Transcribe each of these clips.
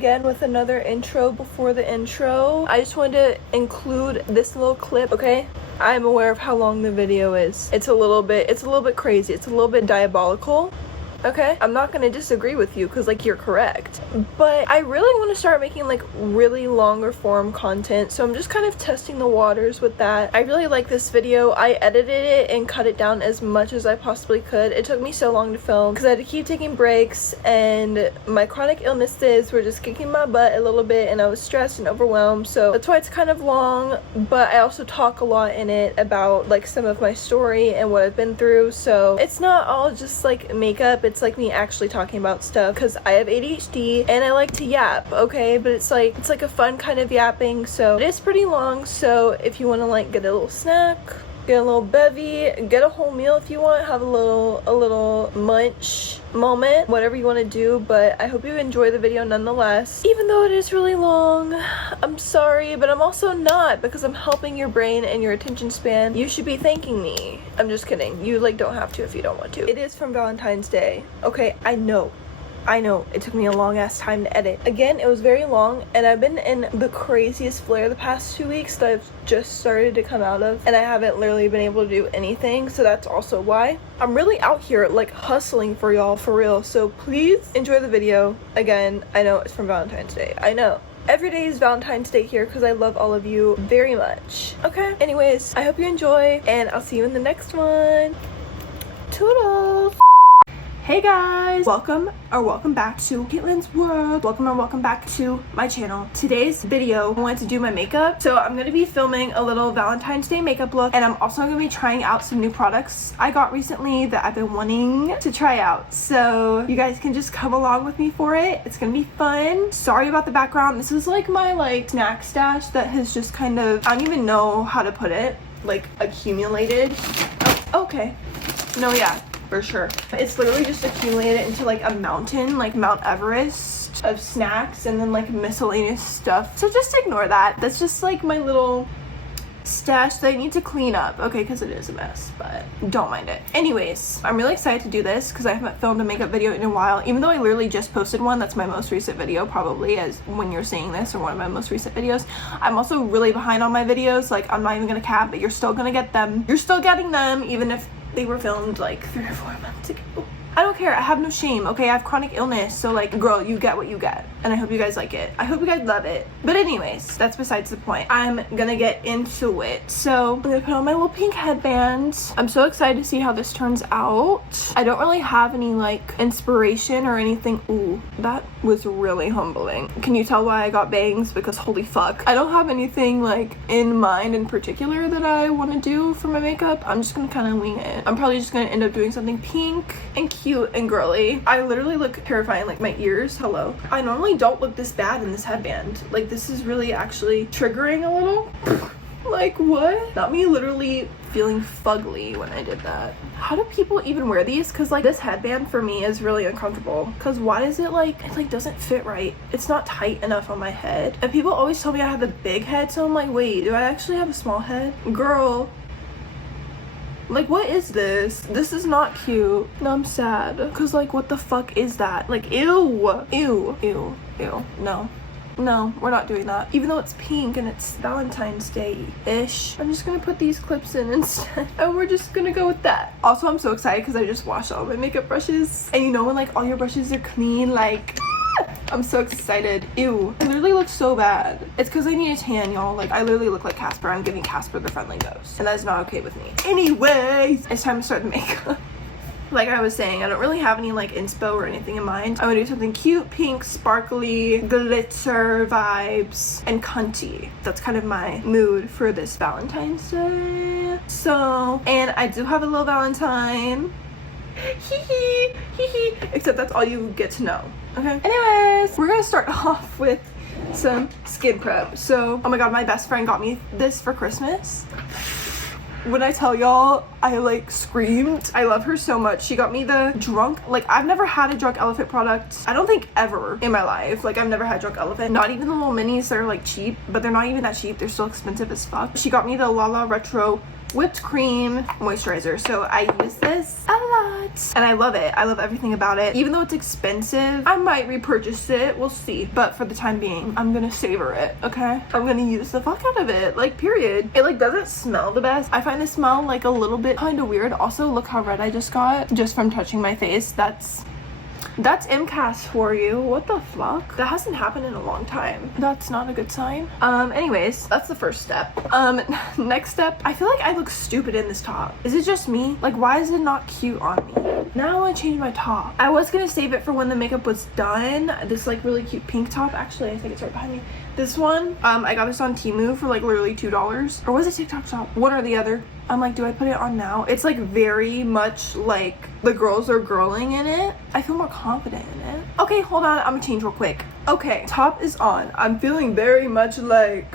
again with another intro before the intro. I just wanted to include this little clip, okay? I'm aware of how long the video is. It's a little bit crazy. It's a little bit diabolical. Okay, I'm not gonna disagree with you because like you're correct, but I really want to start making like really longer form content, so I'm just kind of testing the waters with that. I really like this video. I edited it and cut it down as much as I possibly could. It took me so long to film because I had to keep taking breaks and my chronic illnesses were just kicking my butt a little bit and I was stressed and overwhelmed, so that's why it's kind of long. But I also talk a lot in it about like some of my story and what I've been through, so it's not all just like makeup. It's like me actually talking about stuff because I have ADHD and I like to yap, okay? But it's like a fun kind of yapping, so it is pretty long. So if you want to like get a little snack, get a little bevy, get a whole meal if you want, have a little munch moment, whatever you want to do. But I hope you enjoy the video nonetheless, even though it is really long. I'm sorry, but I'm also not, because I'm helping your brain and your attention span. You should be thanking me. I'm just kidding. You like don't have to if you don't want to. It is from Valentine's Day, okay? I know it took me a long ass time to edit. Again, it was very long and I've been in the craziest flare the past 2 weeks that I've just started to come out of, and I haven't literally been able to do anything, so that's also why. I'm really out here like hustling for y'all, for real. So please enjoy the video. Again, I know it's from Valentine's Day. I know every day is Valentine's Day here because I love all of you very much. Okay, anyways, I hope you enjoy and I'll see you in the next one. Toodles. Hey guys, welcome back to Caitlin's World. Welcome back to my channel. Today's video, I wanted to do my makeup, so I'm gonna be filming a little Valentine's Day makeup look, and I'm also gonna be trying out some new products I got recently that I've been wanting to try out, so you guys can just come along with me for it. It's gonna be fun. Sorry about the background. This is like my like snack stash that has just kind of, I don't even know how to put it, like accumulated. Oh, okay. No, yeah, for sure. It's literally just accumulated into like a mountain, like Mount Everest of snacks and then like miscellaneous stuff. So just ignore that. That's just like my little stash that I need to clean up, okay, because it is a mess, but don't mind it. Anyways, I'm really excited to do this because I haven't filmed a makeup video in a while, even though I literally just posted one. That's my most recent video, probably, as when you're seeing this, or one of my most recent videos. I'm also really behind on my videos, like I'm not even gonna cap, but you're still gonna get them. You're still getting them even if they were filmed like 3 or 4 months ago. I don't care. I have no shame, okay? I have chronic illness, so like, girl, you get what you get, and I hope you guys like it. I hope you guys love it. But anyways, that's besides the point. I'm gonna get into it. So I'm gonna put on my little pink headband. I'm so excited to see how this turns out. I don't really have any like inspiration or anything. Ooh, that was really humbling. Can you tell why I got bangs? Because holy fuck, I don't have anything like in mind in particular that I want to do for my makeup. I'm just gonna kind of wing it. I'm probably just gonna end up doing something pink and cute and girly. I literally look terrifying, like my ears, hello. I normally don't look this bad in this headband. Like this is really actually triggering a little. Like what? Not me literally feeling fugly when I did that. How do people even wear these? Because like this headband for me is really uncomfortable, because why is it like doesn't fit right? It's not tight enough on my head, and people always tell me I have a big head, so I'm like, wait, do I actually have a small head? Girl, like what is this? This is not cute. No, I'm sad because like what the fuck is that? Like ew, ew, ew, ew. No, we're not doing that. Even though it's pink and it's Valentine's Day-ish, I'm just gonna put these clips in instead and we're just gonna go with that. Also, I'm so excited because I just washed all my makeup brushes, and you know when like all your brushes are clean, like I'm so excited. Ew, I literally look so bad. It's because I need a tan, y'all. Like I literally look like Casper. I'm giving Casper the friendly ghost, and that is not okay with me. Anyways, it's time to start the makeup. Like I was saying, I don't really have any like inspo or anything in mind. I'm gonna do something cute, pink, sparkly, glitter vibes, and cunty. That's kind of my mood for this Valentine's Day. So, and I do have a little Valentine. Hee hee, except that's all you get to know, okay? Anyways, we're gonna start off with some skin prep. So, oh my god, my best friend got me this for Christmas. When I tell y'all, I like screamed. I love her so much. She got me the Drunk, like I've never had a Drunk Elephant product, I don't think ever in my life. Like I've never had Drunk Elephant, not even the little minis that are like cheap, but they're not even that cheap, they're still expensive as fuck. She got me the Lala Retro whipped cream moisturizer. So I use this a lot and I love it. I love everything about it. Even though it's expensive, I might repurchase it. We'll see. But for the time being, I'm gonna savor it, okay? I'm gonna use the fuck out of it, like, period. It like doesn't smell the best. I find the smell like a little bit kind of weird. Also, look how red I just got just from touching my face. That's MCAS for you. What the fuck? That hasn't happened in a long time. That's not a good sign. Anyways, that's the first step. Next step, I feel like I look stupid in this top. Is it just me? Like, why is it not cute on me? Now I want to change my top. I was gonna save it for when the makeup was done. This like really cute pink top. Actually, I think it's right behind me. This one, I got this on Temu for like literally $2. Or was it TikTok shop? One or the other. I'm like, do I put it on now? It's like very much like the girls are girling in it. I feel more confident in it. Okay, hold on. I'm gonna change real quick. Okay, top is on. I'm feeling very much like...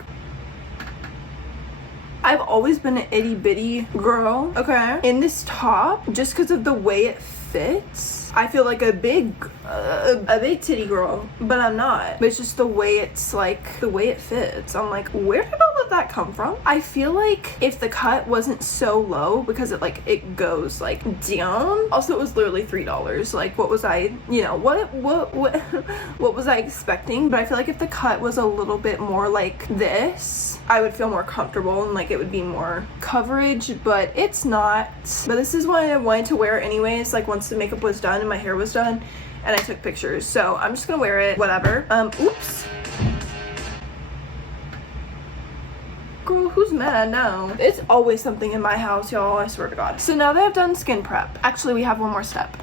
I've always been an itty bitty girl, okay? In this top, just because of the way it fits, I feel like a big titty girl, but I'm not. But it's just the way it's like, the way it fits. I'm like, where did all of that come from? I feel like if the cut wasn't so low, because it goes like down. Also, it was literally $3. Like, what was I, you know, what was I expecting? But I feel like if the cut was a little bit more like this, I would feel more comfortable and like it would be more coverage, but it's not. But this is what I wanted to wear anyways, like once the makeup was done and my hair was done and I took pictures. So I'm just gonna wear it, whatever. Oops. Girl, who's mad now? It's always something in my house, y'all, I swear to God. So now that I've done skin prep, actually we have one more step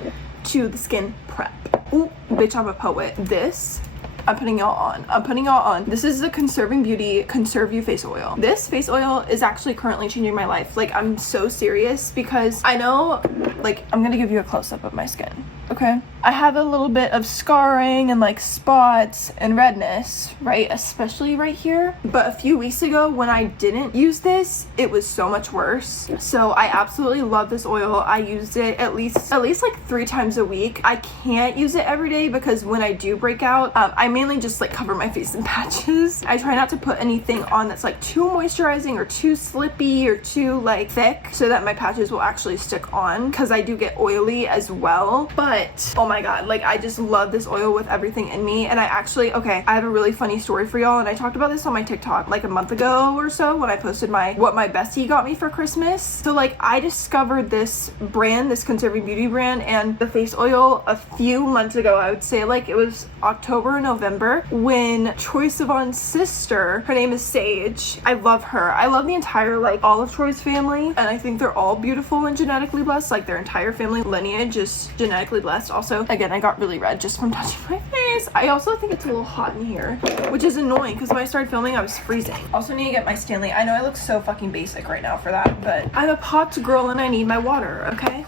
to the skin prep. Ooh, bitch, I'm a poet. This, I'm putting y'all on. I'm putting y'all on. This is the Conserving Beauty Conserve You face oil. This face oil is actually currently changing my life. Like, I'm so serious because I know, like, I'm gonna give you a close-up of my skin, okay? I have a little bit of scarring and like spots and redness, right? Especially right here. But a few weeks ago when I didn't use this, it was so much worse. So I absolutely love this oil. I used it at least like 3 times a week. I can't use it every day because when I do break out, I mainly just like cover my face in patches. I try not to put anything on that's like too moisturizing or too slippy or too like thick so that my patches will actually stick on, because I do get oily as well. But oh my god, like I just love this oil with everything in me. And I actually, okay, I have a really funny story for y'all, and I talked about this on my TikTok like a month ago or so when I posted what my bestie got me for Christmas. So like I discovered this brand, this Conserving Beauty brand, and the face oil a few months ago. I would say like it was October or November when Troye Sivan's sister, her name is Sage, I love her. I love the entire like all of Troy's family, and I think they're all beautiful and genetically blessed. Like their entire family lineage is genetically blessed. Also, again, I got really red just from touching my face. I also think it's a little hot in here, which is annoying because when I started filming, I was freezing. Also need to get my Stanley. I know I look so fucking basic right now for that, but I'm a pot girl and I need my water, okay?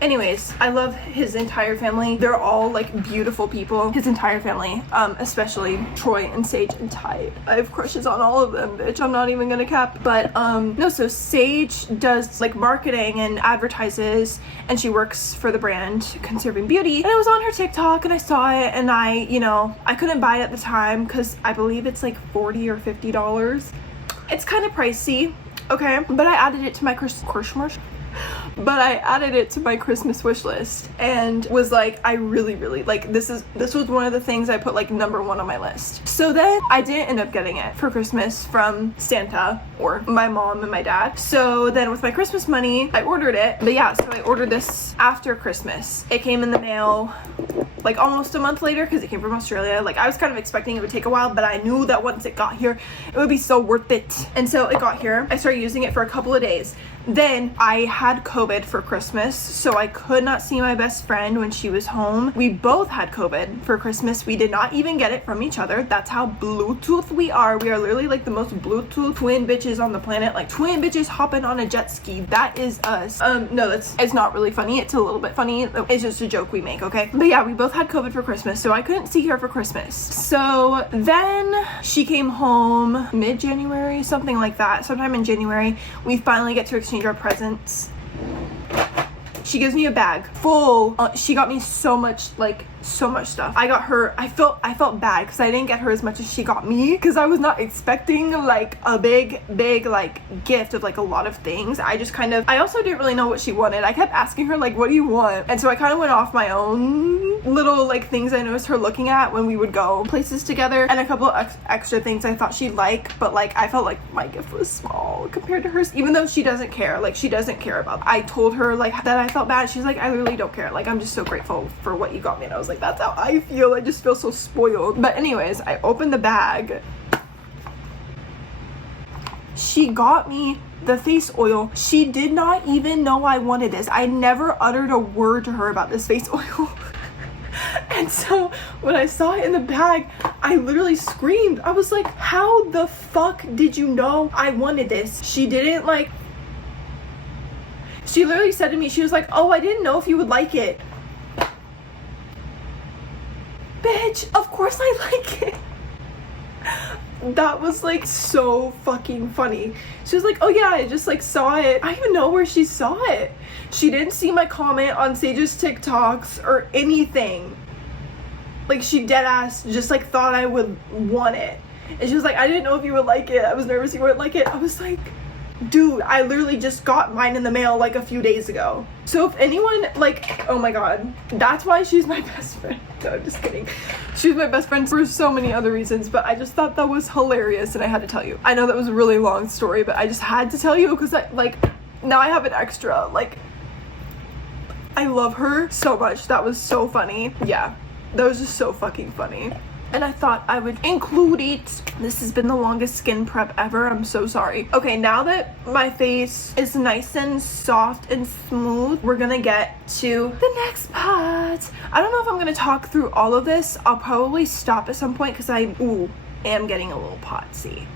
Anyways, I love his entire family. They're all like beautiful people. His entire family, especially Troy and Sage and Ty. I have crushes on all of them, bitch. I'm not even gonna cap. But no, so Sage does like marketing and advertises, and she works for the brand Conserving Beauty. And I was on her TikTok and I saw it, and I couldn't buy it at the time because I believe it's like $40 or $50. It's kind of pricey, okay? But I added it to my Christmas wish list and was like, I really like this was one of the things I put like #1 on my list. So then I didn't end up getting it for Christmas from Santa or my mom and my dad. So then with my Christmas money, I ordered it. But yeah, so I ordered this after Christmas. It came in the mail like almost a month later because it came from Australia. Like I was kind of expecting it would take a while, but I knew that once it got here, it would be so worth it. And so it got here. I started using it for a couple of days. Then I had COVID for Christmas, so I could not see my best friend when she was home. We both had COVID for Christmas. We did not even get it from each other. That's how Bluetooth we are. We are literally like the most Bluetooth twin bitches on the planet. Like twin bitches hopping on a jet ski. That is us. No, it's not really funny. It's a little bit funny. It's just a joke we make, okay? But yeah, we both had COVID for Christmas, so I couldn't see her for Christmas. So then she came home mid-January, something like that. Sometime in January, we finally get to exchange our presents. She gives me a bag full. She got me so much like so much stuff. I got her, I felt bad because I didn't get her as much as she got me, because I was not expecting like a big like gift of like a lot of things. I just kind of, I also didn't really know what she wanted. I kept asking her like, what do you want? And so I kind of went off my own little like things I noticed her looking at when we would go places together, and a couple of extra things I thought she'd like, but like I felt like my gift was small compared to hers, even though she doesn't care. Like she doesn't care about that. I told her like that I felt bad. She's like, I really don't care. Like I'm just so grateful for what you got me. And I was like, that's how I feel. I just feel so spoiled. But anyways, I opened the bag. She got me the face oil. She did not even know I wanted this. I never uttered a word to her about this face oil. And so when I saw it in the bag, I literally screamed. I was like, how the fuck did you know I wanted this? She didn't like, she literally said to me, she was like, oh, I didn't know if you would like it. Bitch, of course I like it. That was like so fucking funny. She was like, oh yeah, I just like saw it. I don't even know where she saw it. She didn't see my comment on Sage's TikToks or anything. Like she dead ass just like thought I would want it. And she was like, I didn't know if you would like it. I was nervous you wouldn't like it. I was like, dude, I literally just got mine in the mail like a few days ago. So if anyone like, oh my god, that's why she's my best friend. No, I'm just kidding. She's my best friend for so many other reasons, but I just thought that was hilarious and I had to tell you. I know that was a really long story, but I just had to tell you because I like, now I have an extra. Like, I love her so much. That was so funny. Yeah, that was just so fucking funny. And I thought I would include it. This has been the longest skin prep ever. I'm so sorry. Okay, now that my face is nice and soft and smooth, we're gonna get to the next part. I don't know if I'm gonna talk through all of this. I'll probably stop at some point because I am getting a little potsy.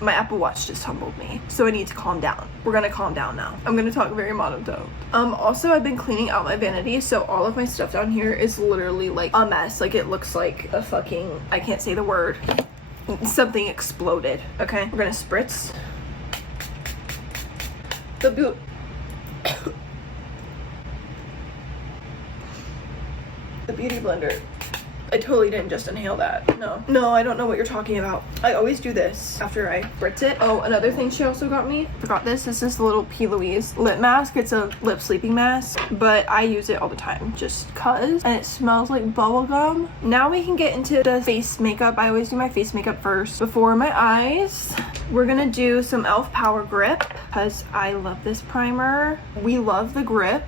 My Apple Watch just humbled me, so I need to calm down. We're gonna calm down now. I'm gonna talk very monotone. Also, I've been cleaning out my vanity, so all of my stuff down here is literally like a mess. Like it looks like a fucking, I can't say the word, something exploded. Okay, we're gonna spritz the the beauty blender. I totally didn't just inhale that. No, I don't know what you're talking about. I always do this after I spritz it. Oh, another thing she also got me, forgot this, is this little P. Louise lip mask. It's a lip sleeping mask, but I use it all the time just cause, and it smells like bubble gum. Now we can get into the face makeup. I always do my face makeup first before my eyes. We're gonna do some e.l.f. Power Grip because I love this primer. We love the grip.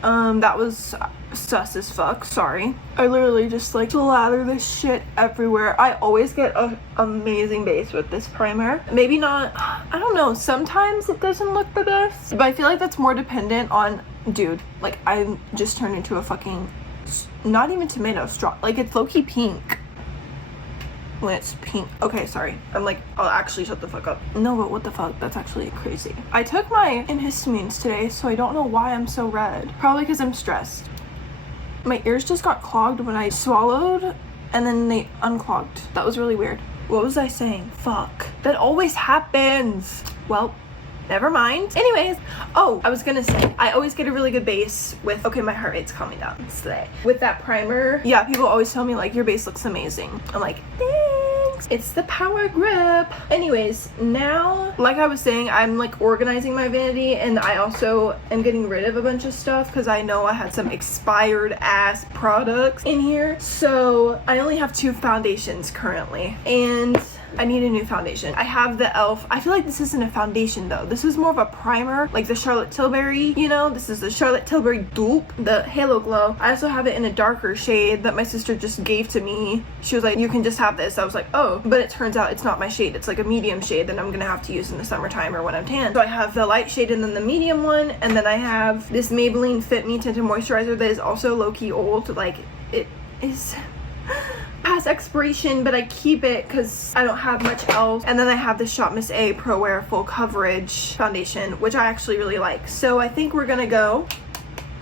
That was sus as fuck, sorry. I literally just like slather this shit everywhere. I always get an amazing base with this primer. Maybe not, I don't know, sometimes it doesn't look the best, but I feel like that's more dependent on, dude, like I just turned into a fucking, not even tomato, straw, like it's low-key pink. When it's pink. Okay, sorry. I'm like, I'll actually shut the fuck up. No, but what the fuck? That's actually crazy. I took my antihistamines today, so I don't know why I'm so red. Probably because I'm stressed. My ears just got clogged when I swallowed, and then they unclogged. That was really weird. What was I saying? Fuck. That always happens. Well, never mind. Anyways, oh, I was gonna say, I always get a really good base with, okay, my heart rate's calming down today. With that primer, yeah, people always tell me like, your base looks amazing. I'm like, thanks. It's the Power Grip. Anyways, now, like I was saying, I'm like organizing my vanity, and I also am getting rid of a bunch of stuff because I know I had some expired ass products in here. So I only have 2 foundations currently, and I need a new foundation. I have the e.l.f. I feel like this isn't a foundation though. This is more of a primer, like the Charlotte Tilbury, you know? This is the Charlotte Tilbury dupe, the Halo Glow. I also have it in a darker shade that my sister just gave to me. She was like, you can just have this. I was like, oh, but it turns out it's not my shade. It's like a medium shade that I'm gonna have to use in the summertime or when I'm tan. So I have the light shade and then the medium one, and then I have this Maybelline Fit Me Tinted Moisturizer that is also low-key old. Like, it is past expiration, but I keep it because I don't have much else. And then I have the Shop Miss A Pro Wear Full Coverage Foundation, which I actually really like. So I think we're gonna go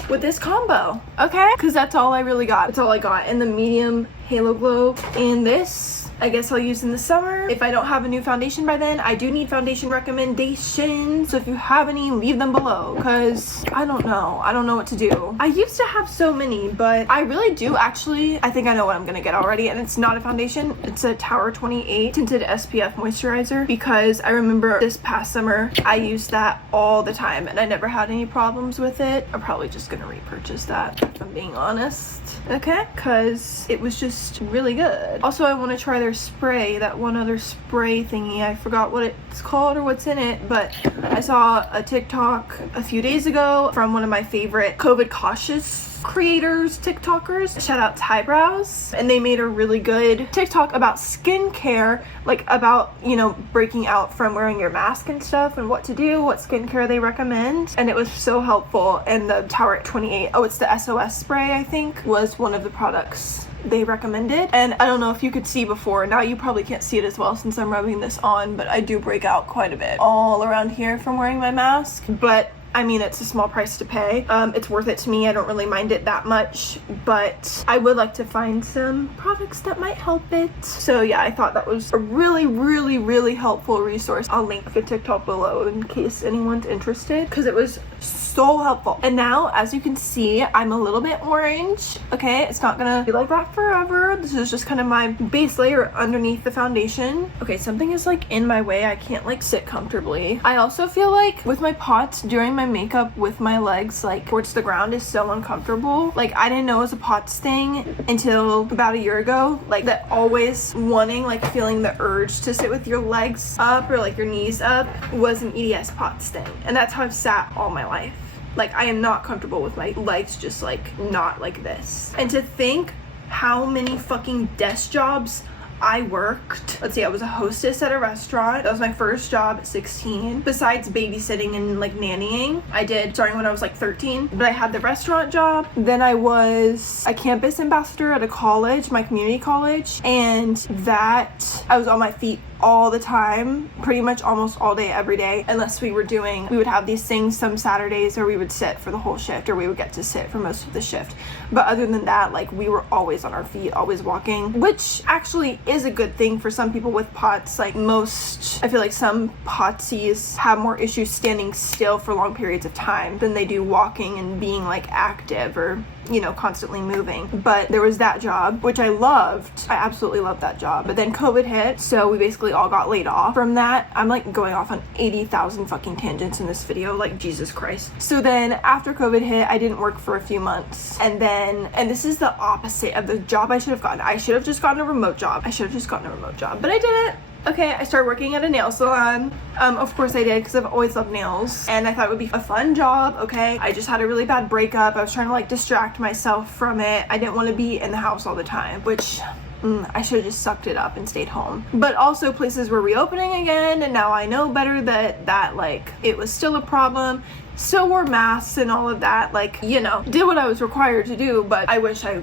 with this combo, okay? Because that's all I really got. That's all I got. And the medium Halo Glow. And this I guess I'll use in the summer. If I don't have a new foundation by then, I do need foundation recommendations. So if you have any, leave them below, because I don't know what to do. I used to have so many, but I really do actually. I think I know what I'm gonna get already, and it's not a foundation. It's a Tower 28 tinted SPF moisturizer, because I remember this past summer I used that all the time and I never had any problems with it. I'm probably just gonna repurchase that, if I'm being honest. Okay, because it was just really good. Also, I want to try their spray, that one other spray thingy. I forgot what it's called or what's in it, but I saw a TikTok a few days ago from one of my favorite COVID cautious creators, TikTokers. Shout out to Eyebrows. And they made a really good TikTok about skincare, like about, you know, breaking out from wearing your mask and stuff and what to do, what skincare they recommend. And it was so helpful. And the Tower 28, oh, it's the SOS spray, I think, was one of the products they recommended. And I don't know if you could see before, now you probably can't see it as well since I'm rubbing this on, but I do break out quite a bit all around here from wearing my mask. But I mean, it's a small price to pay. It's worth it to me. I don't really mind it that much, but I would like to find some products that might help it. So yeah, I thought that was a really, really, really helpful resource. I'll link the TikTok below in case anyone's interested, because it was so helpful. And now, as you can see, I'm a little bit orange. Okay, it's not gonna be like that forever. This is just kind of my base layer underneath the foundation. Okay, something is like in my way. I can't like sit comfortably. I also feel like with my pots, doing my makeup with my legs like towards the ground is so uncomfortable. Like, I didn't know it was a POTS thing until about a year ago. Like, that always wanting, like feeling the urge to sit with your legs up or like your knees up was an EDS POTS thing. And that's how I've sat all my life. Like, I am not comfortable with my legs just like not like this. And to think how many fucking desk jobs I worked. Let's see, I was a hostess at a restaurant. That was my first job at 16. Besides babysitting and like nannying, I did starting when I was like 13. But I had the restaurant job. Then I was a campus ambassador at a college, my community college. And that, I was on my feet all the time, pretty much almost all day, every day, unless we would have these things some Saturdays where we would sit for the whole shift, or we would get to sit for most of the shift. But other than that, like, we were always on our feet, always walking, which actually is a good thing for some people with POTS. Like, I feel like some POTSies have more issues standing still for long periods of time than they do walking and being like active or, you know, constantly moving. But there was that job, which I loved. I absolutely loved that job. But then COVID hit, so we basically all got laid off from that. I'm like going off on 80,000 fucking tangents in this video, like Jesus Christ. So then after COVID hit, I didn't work for a few months. And this is the opposite of the job I should have gotten. I should have just gotten a remote job. But I didn't. Okay, I started working at a nail salon. Of course I did, because I've always loved nails, and I thought it would be a fun job. Okay, I just had a really bad breakup. I was trying to like distract myself from it. I didn't want to be in the house all the time, which I should have just sucked it up and stayed home. But also, places were reopening again, and now I know better that like it was still a problem. Still wore masks and all of that, like, you know, did what I was required to do. But I wish I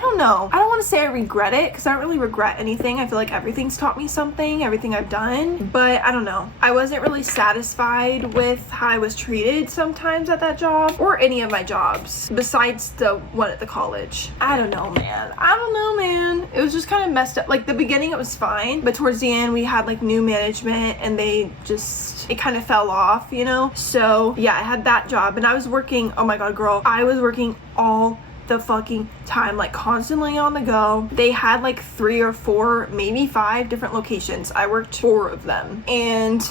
don't know. I don't want to say I regret it, because I don't really regret anything. I feel like everything's taught me something, everything I've done. But I don't know. I wasn't really satisfied with how I was treated sometimes at that job, or any of my jobs, besides the one at the college. I don't know, man. It was just kind of messed up. Like, the beginning it was fine, but towards the end we had like new management, and it kind of fell off, you know? So yeah, I had that job, and I was working, oh my god, girl, I was working all the fucking time, like constantly on the go. They had like 3 or 4, maybe 5 different locations. I worked 4 of them, and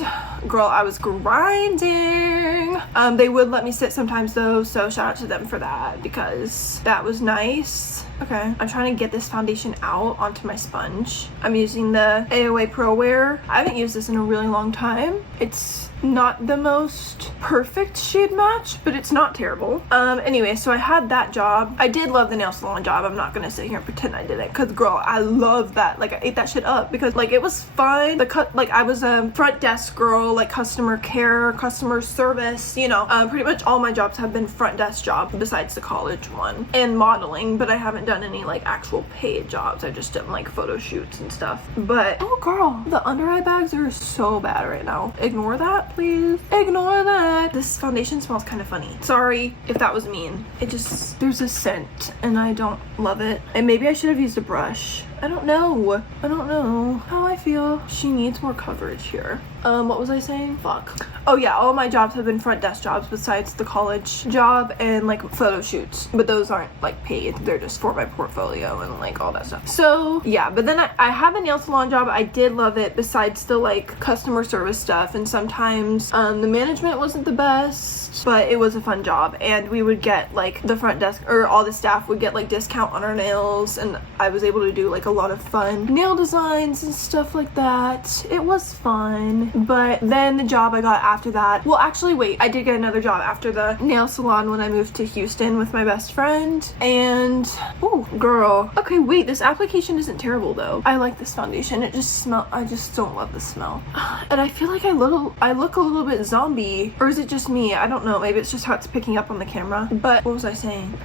girl, I was grinding. They would let me sit sometimes though, so shout out to them for that, because that was nice. Okay, I'm trying to get this foundation out onto my sponge. I'm using the AOA Pro Wear. I haven't used this in a really long time. It's not the most perfect shade match, but it's not terrible. Anyway, so I had that job. I did love the nail salon job. I'm not gonna sit here and pretend I didn't, because girl, I love that. Like, I ate that shit up, because like it was fun. Like, I was a front desk girl, like customer care, customer service, you know. Pretty much all my jobs have been front desk jobs besides the college one, and modeling, but I haven't done any like actual paid jobs. I just done like photo shoots and stuff. But oh girl, the under eye bags are so bad right now. Ignore that, please. Ignore that. This foundation smells kind of funny. Sorry if that was mean. There's a scent and I don't love it. And maybe I should have used a brush. I don't know how I feel. She needs more coverage here. What was I saying? Fuck. Oh yeah, all my jobs have been front desk jobs besides the college job and like photo shoots, but those aren't like paid. They're just for my portfolio and like all that stuff. So yeah, but then I have a nail salon job. I did love it besides the like customer service stuff, and sometimes the management wasn't the best, but it was a fun job, and we would get like the front desk or all the staff would get like discount on our nails, and I was able to do like a lot of fun nail designs and stuff like that. It was fun. But then the job I got after that, well actually wait, I did get another job after the nail salon when I moved to Houston with my best friend, and oh girl, okay wait, this application isn't terrible though. I like this foundation. It just I just don't love the smell, and I feel like I look a little bit zombie, or is it just me? I don't know, maybe it's just how it's picking up on the camera. But what was I saying?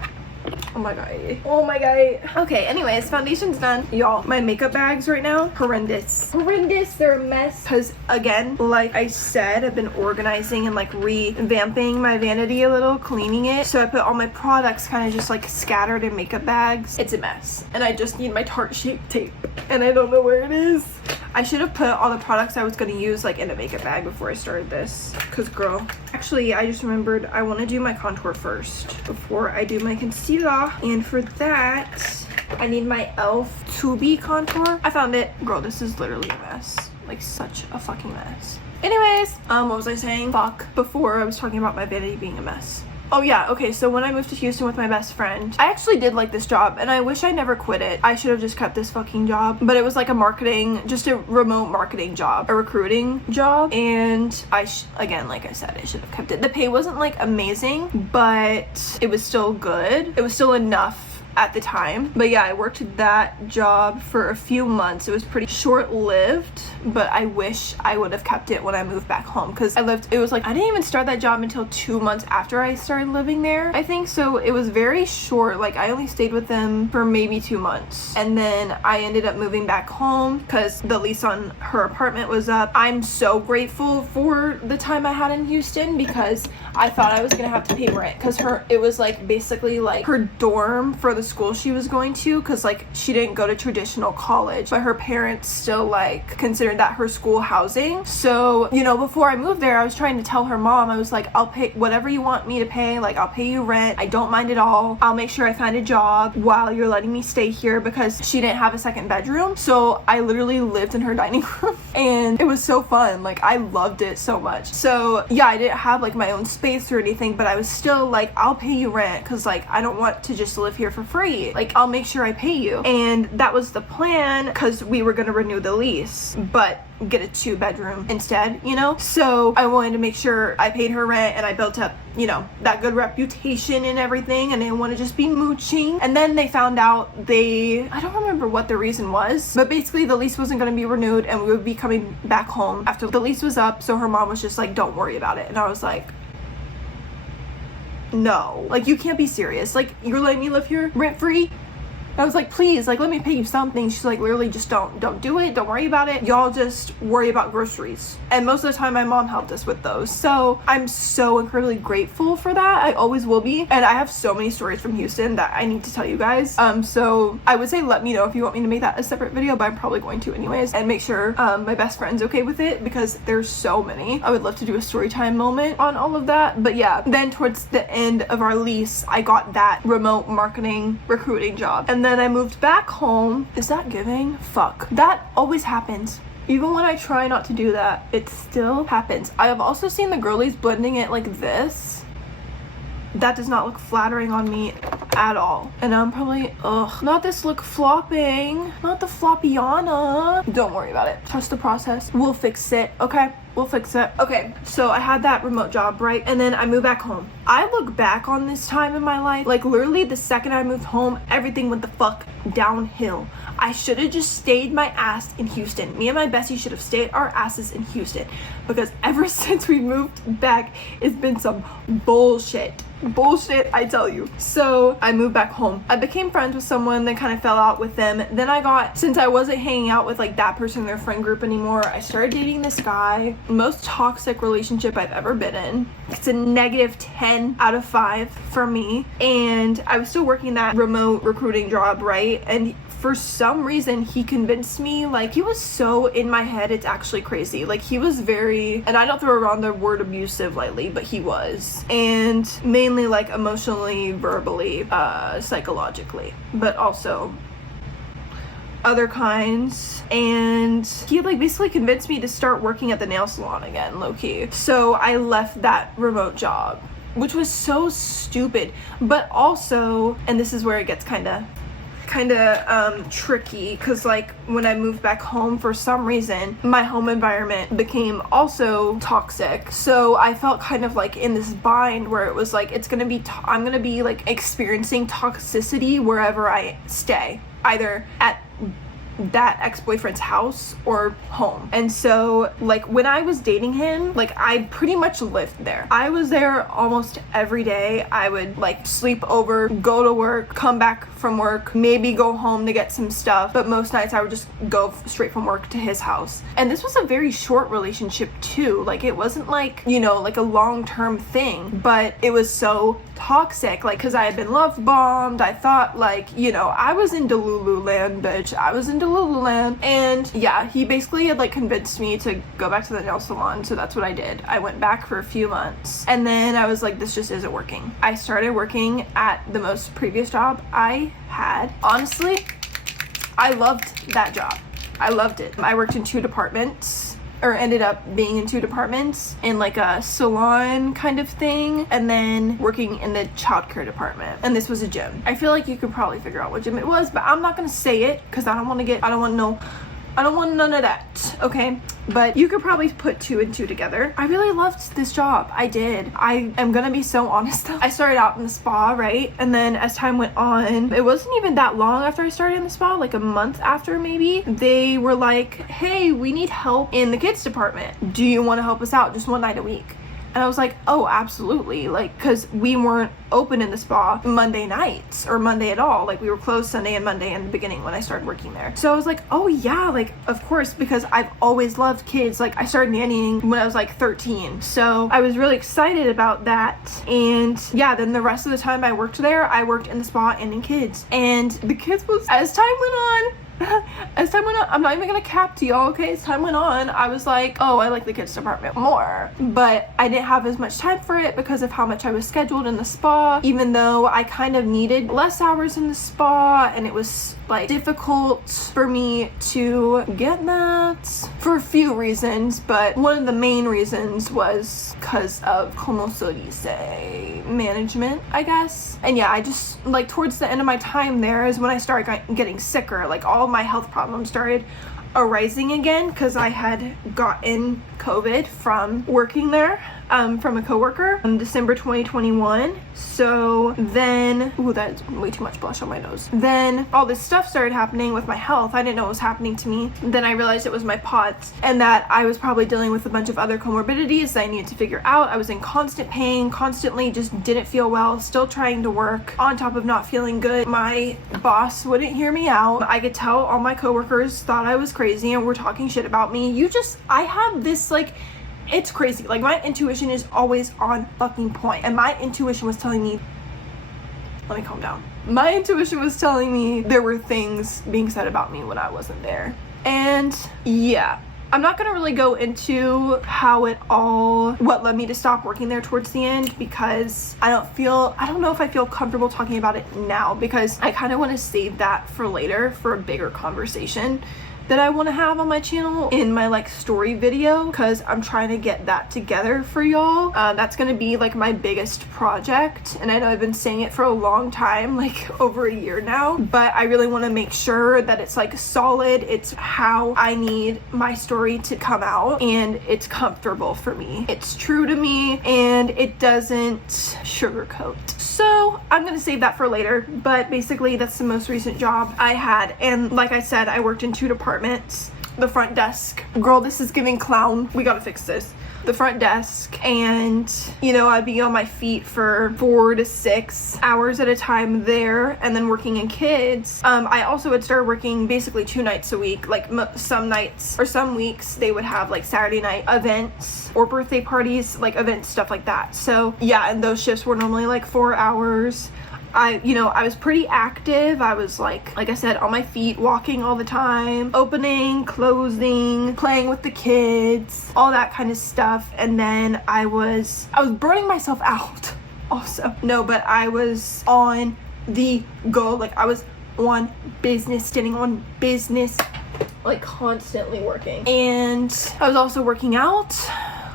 Oh my god. Okay, anyways, foundation's done. Y'all, my makeup bags right now, horrendous. They're a mess. Because again, like I said, I've been organizing and like revamping my vanity a little, cleaning it. So I put all my products kind of just like scattered in makeup bags. It's a mess. And I just need my Tarte-shaped tape. And I don't know where it is. I should have put all the products I was going to use like in a makeup bag before I started this. Because girl, actually I just remembered I want to do my contour first before I do my concealer. And for that, I need my e.l.f. 2B contour. I found it. Girl, this is literally a mess. Like such a fucking mess. Anyways, what was I saying? Fuck. Before I was talking about my vanity being a mess. Oh yeah, okay, so when I moved to Houston with my best friend, I actually did like this job, and I wish I never quit it. I should have just kept this fucking job, but it was like a marketing, just a remote marketing job, a recruiting job, and again, like I said, I should have kept it. The pay wasn't like amazing, but it was still good. It was still enough at the time. But yeah, I worked that job for a few months. It was pretty short-lived, but I wish I would have kept it when I moved back home, because it was like I didn't even start that job until 2 months after I started living there, I think. So it was very short. Like I only stayed with them for maybe 2 months, and then I ended up moving back home because the lease on her apartment was up. I'm so grateful for the time I had in Houston, because I thought I was gonna have to pay rent, because it was like basically like her dorm for the school she was going to, because like she didn't go to traditional college, but her parents still like considered that her school housing. So, you know, before I moved there, I was trying to tell her mom, I was like, I'll pay whatever you want me to pay, like I'll pay you rent, I don't mind at all, I'll make sure I find a job while you're letting me stay here, because she didn't have a second bedroom. So I literally lived in her dining room, and it was so fun. Like I loved it so much. So yeah, I didn't have like my own space or anything, but I was still like, I'll pay you rent, because like I don't want to just live here for free. Like I'll make sure I pay you. And that was the plan, because we were gonna renew the lease but get a 2-bedroom instead, you know. So I wanted to make sure I paid her rent, and I built up, you know, that good reputation and everything, and I didn't want to just be mooching. And then they found out I don't remember what the reason was, but basically the lease wasn't going to be renewed, and we would be coming back home after the lease was up. So her mom was just like, don't worry about it. And I was like, no, like you can't be serious. Like you're letting me live here rent free? I was like, please, like let me pay you something. She's like, literally just don't do it, don't worry about it, y'all just worry about groceries. And most of the time my mom helped us with those. So I'm so incredibly grateful for that. I always will be. And I have so many stories from Houston that I need to tell you guys. So I would say let me know if you want me to make that a separate video, but I'm probably going to anyways, and make sure my best friend's okay with it, because there's so many. I would love to do a story time moment on all of that. But yeah, then towards the end of our lease, I got that remote marketing recruiting job, and then I moved back home. Is that giving? Fuck. That always happens. Even when I try not to do that, it still happens. I have also seen the girlies blending it like this. That does not look flattering on me at all. And I'm probably, not this look flopping. Not the floppiana. Don't worry about it. Trust the process. We'll fix it, okay? We'll fix it. Okay, so I had that remote job, right? And then I moved back home. I look back on this time in my life, like literally the second I moved home, everything went the fuck downhill. I should have just stayed my ass in Houston. Me and my bestie should have stayed our asses in Houston, because ever since we moved back, it's been some bullshit, I tell you. So I moved back home. I became friends with someone, then kind of fell out with them. Then since I wasn't hanging out with like that person in their friend group anymore, I started dating this guy. Most toxic relationship I've ever been in. It's a -10 out of 5 for me. And I was still working that remote recruiting job, right? And for some reason he convinced me, like, he was so in my head, it's actually crazy. Like, he was very, and I don't throw around the word abusive lightly, but he was, and mainly like emotionally, verbally, psychologically, but also other kinds. And he like basically convinced me to start working at the nail salon again, low-key. So I left that remote job, which was so stupid, but also, and this is where it gets kind of tricky, because like when I moved back home, for some reason my home environment became also toxic. So I felt kind of like in this bind where it was like, I'm gonna be like experiencing toxicity wherever I stay, either at that ex-boyfriend's house or home. And so like when I was dating him, like I pretty much lived there. I was there almost every day. I would like sleep over, go to work, come back from work, maybe go home to get some stuff, but most nights I would just go straight from work to his house. And this was a very short relationship too. Like it wasn't like, you know, like a long-term thing, but it was so toxic, like, because I had been love bombed. I thought, like, you know, I was into Lululand, bitch. I was into Lululand. And yeah, he basically had like convinced me to go back to the nail salon, so that's what I did. I went back for a few months, and then I was like, this just isn't working. I started working at the most previous job I had. Honestly, I loved that job. I loved it. I worked in 2 departments, or ended up being in 2 departments, in like a salon kind of thing, and then working in the childcare department. And this was a gym. I feel like you could probably figure out what gym it was, but I'm not gonna say it because I don't want none of that, okay? But you could probably put 2 and 2 together. I really loved this job. I did. I am gonna be so honest though. I started out in the spa, right? And then as time went on, it wasn't even that long after I started in the spa, like a month after maybe, they were like, hey, we need help in the kids department. Do you want to help us out just one night a week? And I was like, oh, absolutely. Like, because we weren't open in the spa Monday nights or Monday at all. Like, we were closed Sunday and Monday in the beginning when I started working there. So I was like, oh yeah, like, of course, because I've always loved kids. Like, I started nannying when I was like 13. So I was really excited about that. And yeah, then the rest of the time I worked there, I worked in the spa and in kids. And the kids was, as time went on, I'm not even gonna cap to y'all, okay? As time went on, I was like, oh, I like the kids department more. But I didn't have as much time for it because of how much I was scheduled in the spa, even though I kind of needed less hours in the spa, and it was like difficult for me to get that for a few reasons, but one of the main reasons was because of, como se dice, management, I guess. And yeah, I just, like, towards the end of my time there is when I started getting sicker. Like, all of my health problems started arising again because I had gotten COVID from working there, from a coworker in December 2021. So then, ooh, that's way too much blush on my nose. Then all this stuff started happening with my health. I didn't know what was happening to me. Then I realized it was my POTS and that I was probably dealing with a bunch of other comorbidities that I needed to figure out. I was in constant pain, constantly just didn't feel well, still trying to work on top of not feeling good. My boss wouldn't hear me out. I could tell all my coworkers thought I was crazy and were talking shit about me. I have this, like, it's crazy. Like, my intuition is always on fucking point. And my intuition was telling me, let me calm down. My intuition was telling me there were things being said about me when I wasn't there. And yeah, I'm not gonna really go into what led me to stop working there towards the end, because I don't know if I feel comfortable talking about it now, because I kind of want to save that for later, for a bigger conversation that I want to have on my channel in my like story video, because I'm trying to get that together for y'all. That's gonna be like my biggest project, and I know I've been saying it for a long time, like over a year now, but I really want to make sure that it's like solid. It's how I need my story to come out, and it's comfortable for me, it's true to me, and it doesn't sugarcoat. So I'm gonna save that for later, but basically that's the most recent job I had. And like I said, I worked in 2 departments. The front desk, girl, this is giving clown, we gotta fix this. The front desk, and you know, I'd be on my feet for 4 to 6 hours at a time there, and then working in kids. I also had started working basically 2 nights a week. Like some nights or some weeks they would have like Saturday night events or birthday parties, like events, stuff like that. So yeah, and those shifts were normally like 4 hours. I was pretty active. I was like I said, on my feet, walking all the time, opening, closing, playing with the kids, all that kind of stuff. And then I was burning myself out also. No, but I was on the go. Like, I was on business, getting on business, like constantly working. And I was also working out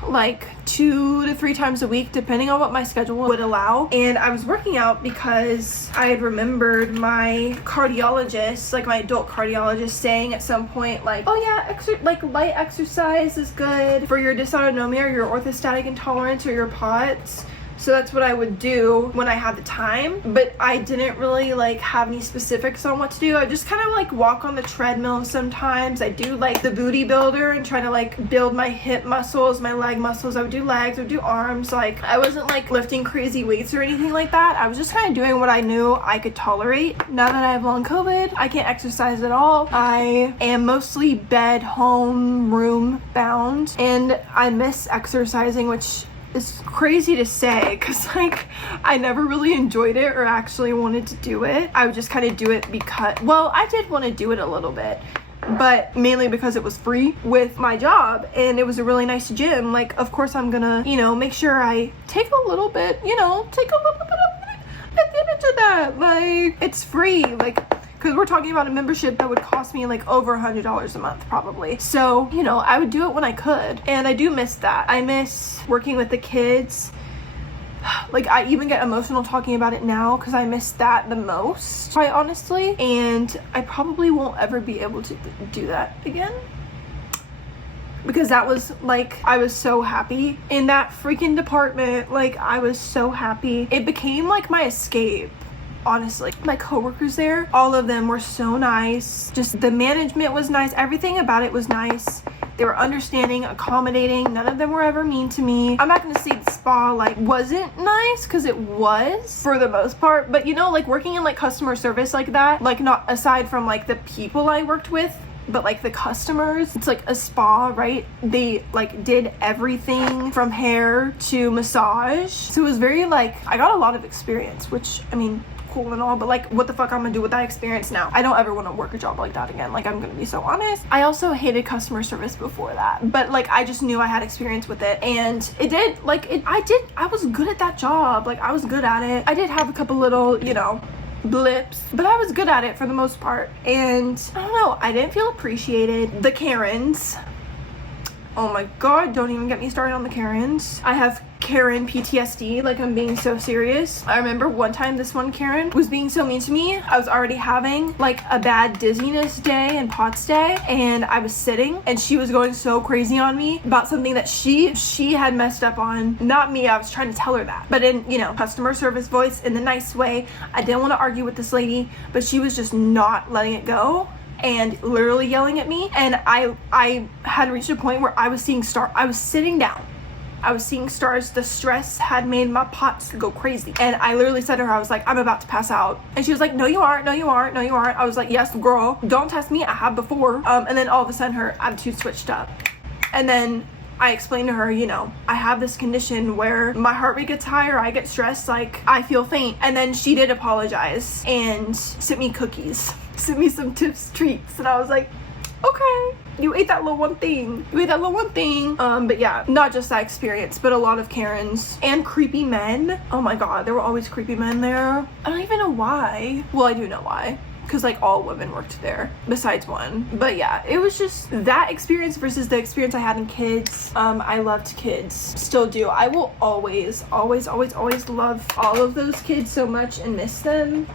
like 2 to 3 times a week, depending on what my schedule would allow. And I was working out because I had remembered my cardiologist, like my adult cardiologist, saying at some point, like, oh yeah, light exercise is good for your dysautonomia or your orthostatic intolerance or your POTS. So that's what I would do when I had the time, but I didn't really like have any specifics on what to do. I just kind of like walk on the treadmill sometimes. I do like the booty builder and try to like build my hip muscles, my leg muscles. I would do legs, I would do arms. Like, I wasn't like lifting crazy weights or anything like that. I was just kind of doing what I knew I could tolerate. Now that I have long COVID, I can't exercise at all. I am mostly bed, home, room bound, and I miss exercising, which is crazy to say because like I never really enjoyed it or actually wanted to do it. I would just kind of do it because, well, I did want to do it a little bit, but mainly because it was free with my job and it was a really nice gym. Like, of course I'm gonna, make sure I take a little bit of advantage of that. Like, it's free, like, because we're talking about a membership that would cost me like over $100 a month probably. So, I would do it when I could. And I do miss that. I miss working with the kids. Like, I even get emotional talking about it now because I miss that the most, quite honestly. And I probably won't ever be able to do that again. Because that was like, I was so happy in that freaking department. Like, I was so happy. It became like my escape. Honestly, my coworkers there, all of them were so nice. Just the management was nice. Everything about it was nice. They were understanding, accommodating. None of them were ever mean to me. I'm not gonna say the spa like wasn't nice, because it was for the most part. But like working in like customer service like that, like not aside from like the people I worked with, but like the customers, it's like a spa, right? They like did everything from hair to massage. So it was very like, I got a lot of experience, which I mean, cool and all, but like, what the fuck I'm gonna do with that experience now? I don't ever want to work a job like that again. Like, I'm gonna be so honest. I also hated customer service before that, but like, I just knew I had experience with it, and it did like it. I was good at that job. Like, I was good at it. I did have a couple little, blips, but I was good at it for the most part. And I don't know, I didn't feel appreciated. The Karens, oh my god, don't even get me started on the Karens. I have Karen PTSD, like, I'm being so serious. I remember one time this one Karen was being so mean to me. I was already having like a bad dizziness day and POTS day, and I was sitting and she was going so crazy on me about something that she had messed up on. Not me, I was trying to tell her that, but in customer service voice, in the nice way. I didn't want to argue with this lady, but she was just not letting it go and literally yelling at me. And I had reached a point where I was seeing I was sitting down, I was seeing stars. The stress had made my POTS go crazy. And I literally said to her, I was like, I'm about to pass out. And she was like, no you aren't, no you aren't, no you aren't. I was like, yes girl, don't test me, I have before. And then all of a sudden her attitude switched up. And then I explained to her, I have this condition where my heart rate gets higher, I get stressed, like I feel faint. And then she did apologize and sent me cookies, sent me some tips, treats. And I was like, okay, you ate that little one thing. But yeah, not just that experience, but a lot of Karens and creepy men. Oh my god, there were always creepy men there. I don't even know why. Well, I do know why, because like all women worked there besides one. But yeah, it was just that experience versus the experience I had in kids. I loved kids, still do. I will always love all of those kids so much and miss them.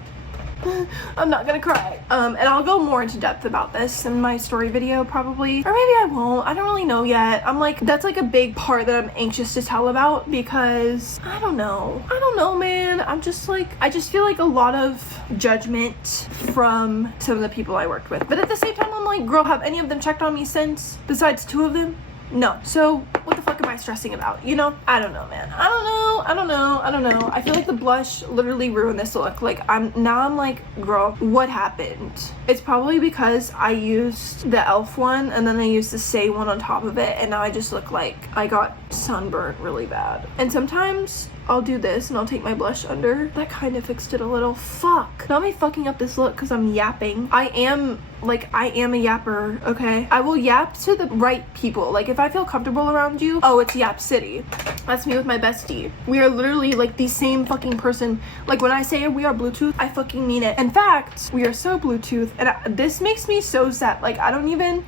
I'm not gonna cry. And I'll go more into depth about this in my story video probably, or maybe I won't. I don't really know yet. I'm like, that's like a big part that I'm anxious to tell about, because I don't know, man. I'm just like, I just feel like a lot of judgment from some of the people I worked with, but at the same time I'm like, girl, have any of them checked on me since, besides 2 of them? No. So what the fuck am I stressing about? I don't know, man. I don't know. I feel like the blush literally ruined this look. Like, I'm like, girl, what happened? It's probably because I used the e.l.f. one and then I used the Say one on top of it, and now I just look like I got sunburnt really bad. And sometimes I'll do this and I'll take my blush under. That kind of fixed it a little. Fuck. Not me fucking up this look because I'm yapping. I am a yapper, okay? I will yap to the right people. Like, if I feel comfortable around you, oh, it's Yap City. That's me with my bestie. We are literally like the same fucking person. Like, when I say we are Bluetooth, I fucking mean it. In fact, we are so Bluetooth, and this makes me so sad. Like, I don't even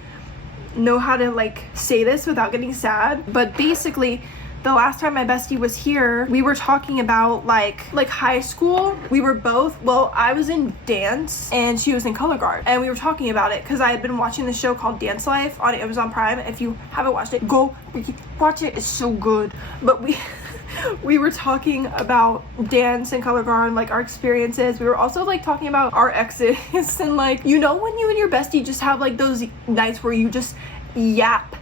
know how to like say this without getting sad, but basically the last time my bestie was here, we were talking about like high school. We were both, well, I was in dance and she was in color guard, and we were talking about it because I had been watching the show called Dance Life on Amazon Prime. If you haven't watched it, go watch it. It's so good. But we were talking about dance and color guard, like our experiences. We were also like talking about our exes and like, you know, when you and your bestie just have like those nights where you just yap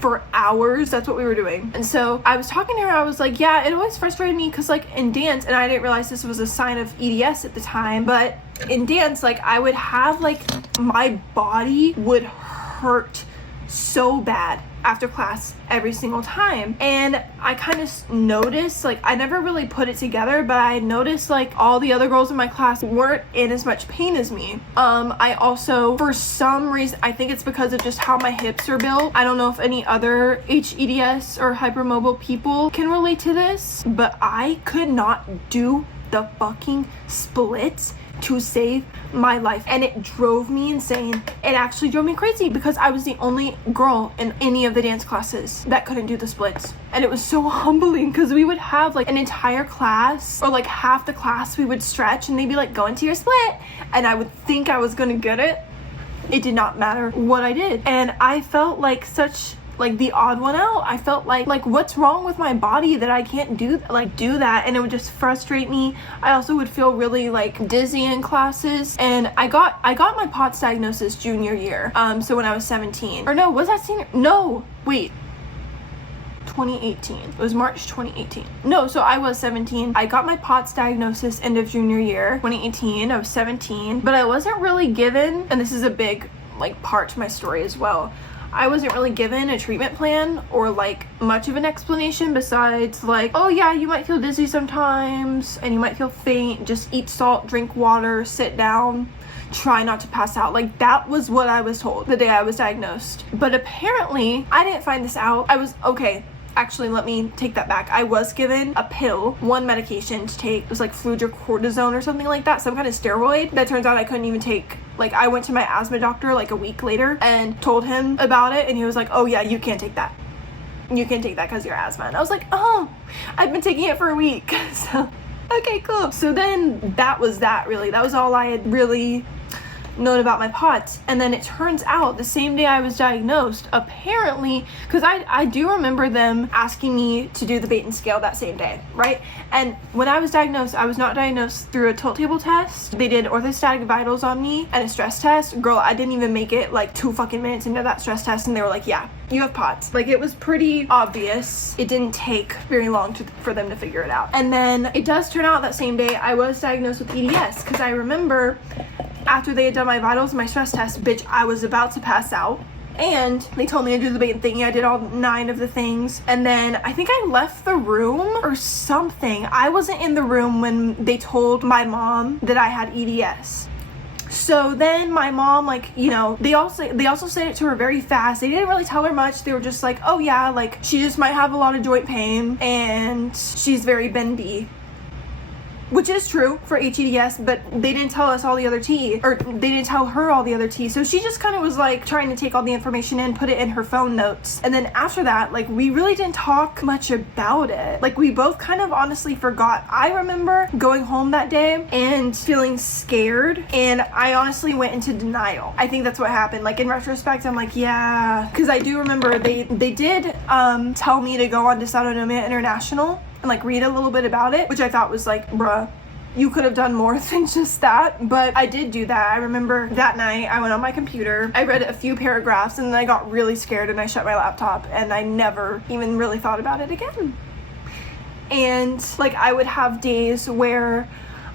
for hours. That's what we were doing. And so I was talking to her. I was like, yeah, it always frustrated me because like in dance, and I didn't realize this was a sign of EDS at the time, but in dance, like I would have like my body would hurt so bad after class every single time. And I kind of noticed, like, I never really put it together, but I noticed like all the other girls in my class weren't in as much pain as me. I also, for some reason, I think it's because of just how my hips are built. I don't know if any other hEDS or hypermobile people can relate to this, but I could not do the fucking splits to save my life, and it drove me insane. It actually drove me crazy because I was the only girl in any of the dance classes that couldn't do the splits, and it was so humbling because we would have like an entire class, or like half the class we would stretch, and they'd be like, go into your split, and I would think I was gonna get it. It did not matter what I did, and I felt like such like the odd one out. I felt like what's wrong with my body that I can't do that, and it would just frustrate me. I also would feel really like dizzy in classes, and I got my POTS diagnosis junior year. So when I was 17, or no, was that senior? No, wait, 2018. It was March 2018. No, so I was 17. I got my POTS diagnosis end of junior year 2018. I was 17, but I wasn't really given, and this is a big like part to my story as well, I wasn't really given a treatment plan or like much of an explanation besides like, oh yeah, you might feel dizzy sometimes and you might feel faint, just eat salt, drink water, sit down, try not to pass out. Like, that was what I was told the day I was diagnosed. But apparently I didn't find this out. Actually, let me take that back. I was given a pill, one medication to take. It was like fludrocortisone or something like that, some kind of steroid that turns out I couldn't even take. Like, I went to my asthma doctor like a week later and told him about it, and he was like, oh yeah, you can't take that. You can't take that because you're asthma. And I was like, oh, I've been taking it for a week. So, okay, cool. So then that was that, really. That was all I had really known about my POTS. And then it turns out the same day I was diagnosed, apparently, because I do remember them asking me to do the Baton scale that same day, right? And when I was diagnosed, I was not diagnosed through a tilt table test. They did orthostatic vitals on me and a stress test. Girl, I didn't even make it like 2 fucking minutes into that stress test, and they were like, yeah, you have POTS. Like, it was pretty obvious. It didn't take very long for them to figure it out. And then it does turn out that same day I was diagnosed with EDS, because I remember after they had done my vitals and my stress test, bitch, I was about to pass out. And they told me to do the Baton thingy. I did all 9 of the things. And then I think I left the room or something. I wasn't in the room when they told my mom that I had EDS. So then my mom, like, you know, they also said it to her very fast. They didn't really tell her much. They were just like, oh yeah, like, she just might have a lot of joint pain and she's very bendy. Which is true for hEDS, but they didn't tell us all the other tea, or they didn't tell her all the other tea. So she just kind of was like trying to take all the information in, put it in her phone notes. And then after that, like, we really didn't talk much about it. Like, we both kind of honestly forgot. I remember going home that day and feeling scared, and I honestly went into denial. I think that's what happened. Like, in retrospect, I'm like, yeah, because I do remember they did tell me to go on Dysautonomia International and like read a little bit about it, which I thought was like, bruh, you could have done more than just that. But I did do that. I remember that night I went on my computer, I read a few paragraphs, and then I got really scared and I shut my laptop, and I never even really thought about it again. And like, I would have days where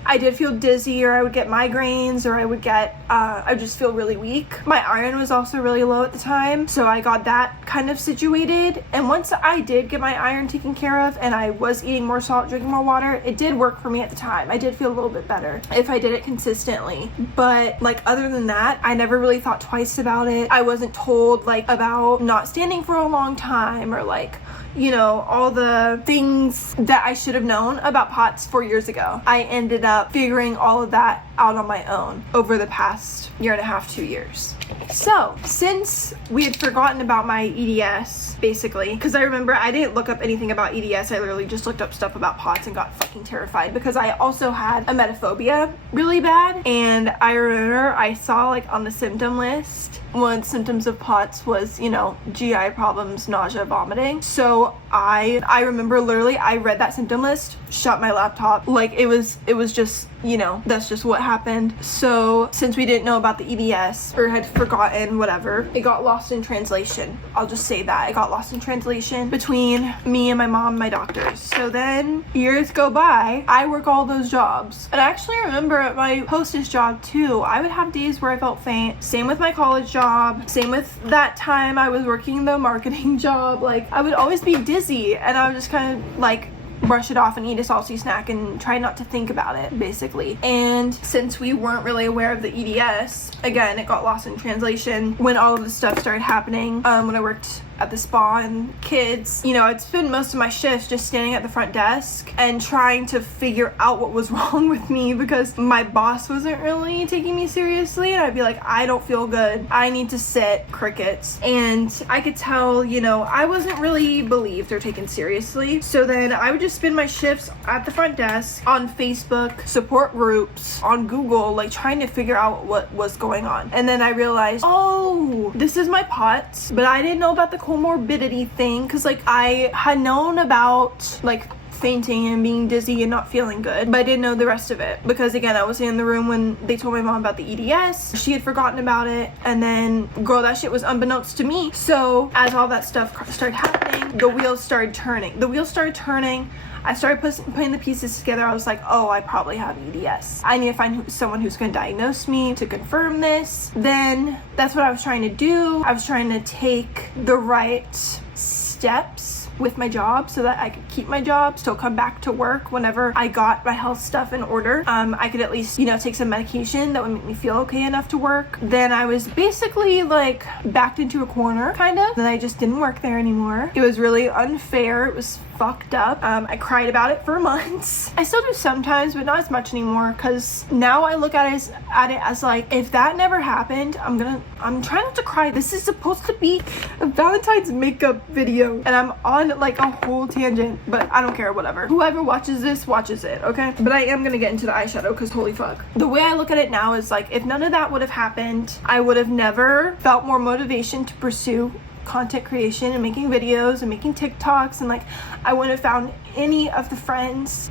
I did feel dizzy, or I would get migraines, or I would just feel really weak. My iron was also really low at the time, so I got that kind of situated. And once I did get my iron taken care of and I was eating more salt, drinking more water, it did work for me at the time. I did feel a little bit better if I did it consistently. But like, other than that, I never really thought twice about it. I wasn't told like about not standing for a long time, or like, you know, all the things that I should have known about POTS 4 years ago. I ended up figuring all of that out on my own over the past year and a half, 2 years. So, since we had forgotten about my EDS, basically, because I remember I didn't look up anything about EDS, I literally just looked up stuff about POTS and got fucking terrified, because I also had emetophobia really bad. And I remember I saw like on the symptom list, one of the symptoms of POTS was, you know, GI problems, nausea, vomiting. So I remember literally I read that symptom list, shut my laptop, like it was just, you know, that's just what happened. So since we didn't know about the EDS, or had forgotten, whatever, it got lost in translation. I'll just say that it got lost in translation between me and my mom and my doctors. So then years go by, I work all those jobs, and I actually remember at my hostess job too, I would have days where I felt faint. Same with my college job, same with that time I was working the marketing job. Like, I would always be dizzy, and I would just kind of like brush it off and eat a salty snack and try not to think about it, basically. And since we weren't really aware of the EDS, again, it got lost in translation when all of this stuff started happening. When I worked at the spa and kids, you know, I'd spend most of my shifts just standing at the front desk and trying to figure out what was wrong with me, because my boss wasn't really taking me seriously, and I'd be like, I don't feel good, I need to sit. Crickets. And I could tell, you know, I wasn't really believed or taken seriously. So then I would just spend my shifts at the front desk, on Facebook support groups, on Google, like trying to figure out what was going on. And then I realized, oh, this is my POTS, but I didn't know about the comorbidity thing, because like I had known about like fainting and being dizzy and not feeling good, but I didn't know the rest of it, because again, I was in the room when they told my mom about the EDS. She had forgotten about it, and then girl, that shit was unbeknownst to me. So as all that stuff started happening, the wheels started turning. I started putting the pieces together. I was like, oh, I probably have EDS. I need to find someone who's going to diagnose me to confirm this. Then that's what I was trying to do. I was trying to take the right steps with my job so that I could keep my job, still come back to work whenever I got my health stuff in order. I could at least, you know, take some medication that would make me feel okay enough to work. Then I was basically like backed into a corner, kind of. Then I just didn't work there anymore. It was really unfair. It was fucked up. I cried about it for months. I still do sometimes, but not as much anymore, because now I look at it as like, if that never happened, I'm trying not to cry. This is supposed to be a Valentine's makeup video, and I'm on like a whole tangent, but I don't care, whatever. Whoever watches this watches it, okay? But I am gonna get into the eyeshadow, because holy fuck. The way I look at it now is like, if none of that would have happened, I would have never felt more motivation to pursue content creation and making videos and making TikToks, and like I wouldn't have found any of the friends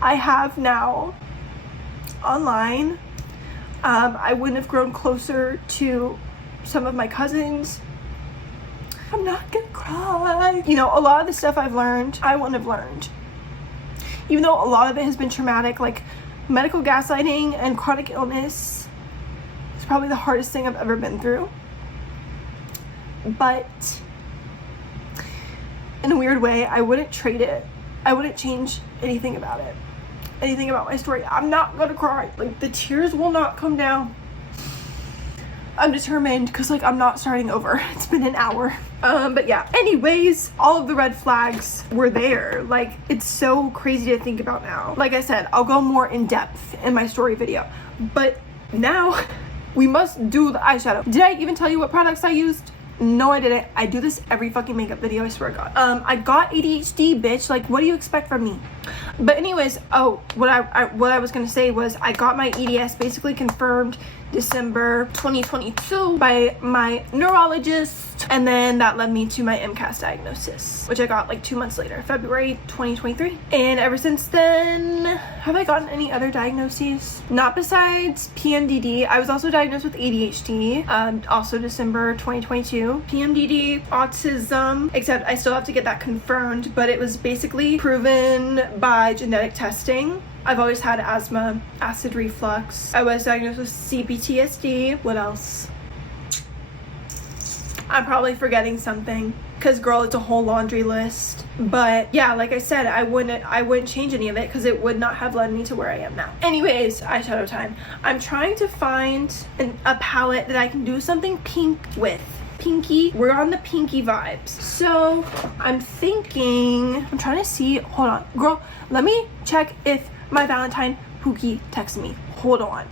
I have now online. I wouldn't have grown closer to some of my cousins. I'm not gonna cry. You know, a lot of the stuff I've learned, I wouldn't have learned. Even though a lot of it has been traumatic, like medical gaslighting and chronic illness is probably the hardest thing I've ever been through. But in a weird way, I wouldn't trade it. I wouldn't change anything about it. Anything about my story. I'm not gonna cry. Like, the tears will not come down. I'm determined, because like I'm not starting over. It's been an hour. But yeah, anyways, all of the red flags were there. Like, it's so crazy to think about now. Like I said, I'll go more in depth in my story video, but now we must do the eyeshadow. Did I even tell you what products I used? No, I didn't. I do this every fucking makeup video, I swear to God. I got ADHD, bitch. Like, what do you expect from me? But anyways, oh, what I was gonna say was I got my EDS basically confirmed December 2022 by my neurologist, and then that led me to my MCAS diagnosis, which I got like 2 months later, February 2023. And ever since then, have I gotten any other diagnoses? Not besides PMDD. I was also diagnosed with ADHD, also December 2022. PMDD, autism, except I still have to get that confirmed, but it was basically proven by genetic testing. I've always had asthma, acid reflux. I was diagnosed with CPTSD. What else? I'm probably forgetting something, because girl, it's a whole laundry list. But yeah, like I said, I wouldn't change any of it, because it would not have led me to where I am now. Anyways, eyeshadow time. I'm trying to find a palette that I can do something pink with. Pinky, we're on the pinky vibes. So I'm thinking, I'm trying to see, hold on, girl, let me check if my Valentine Pookie texted me. Hold on.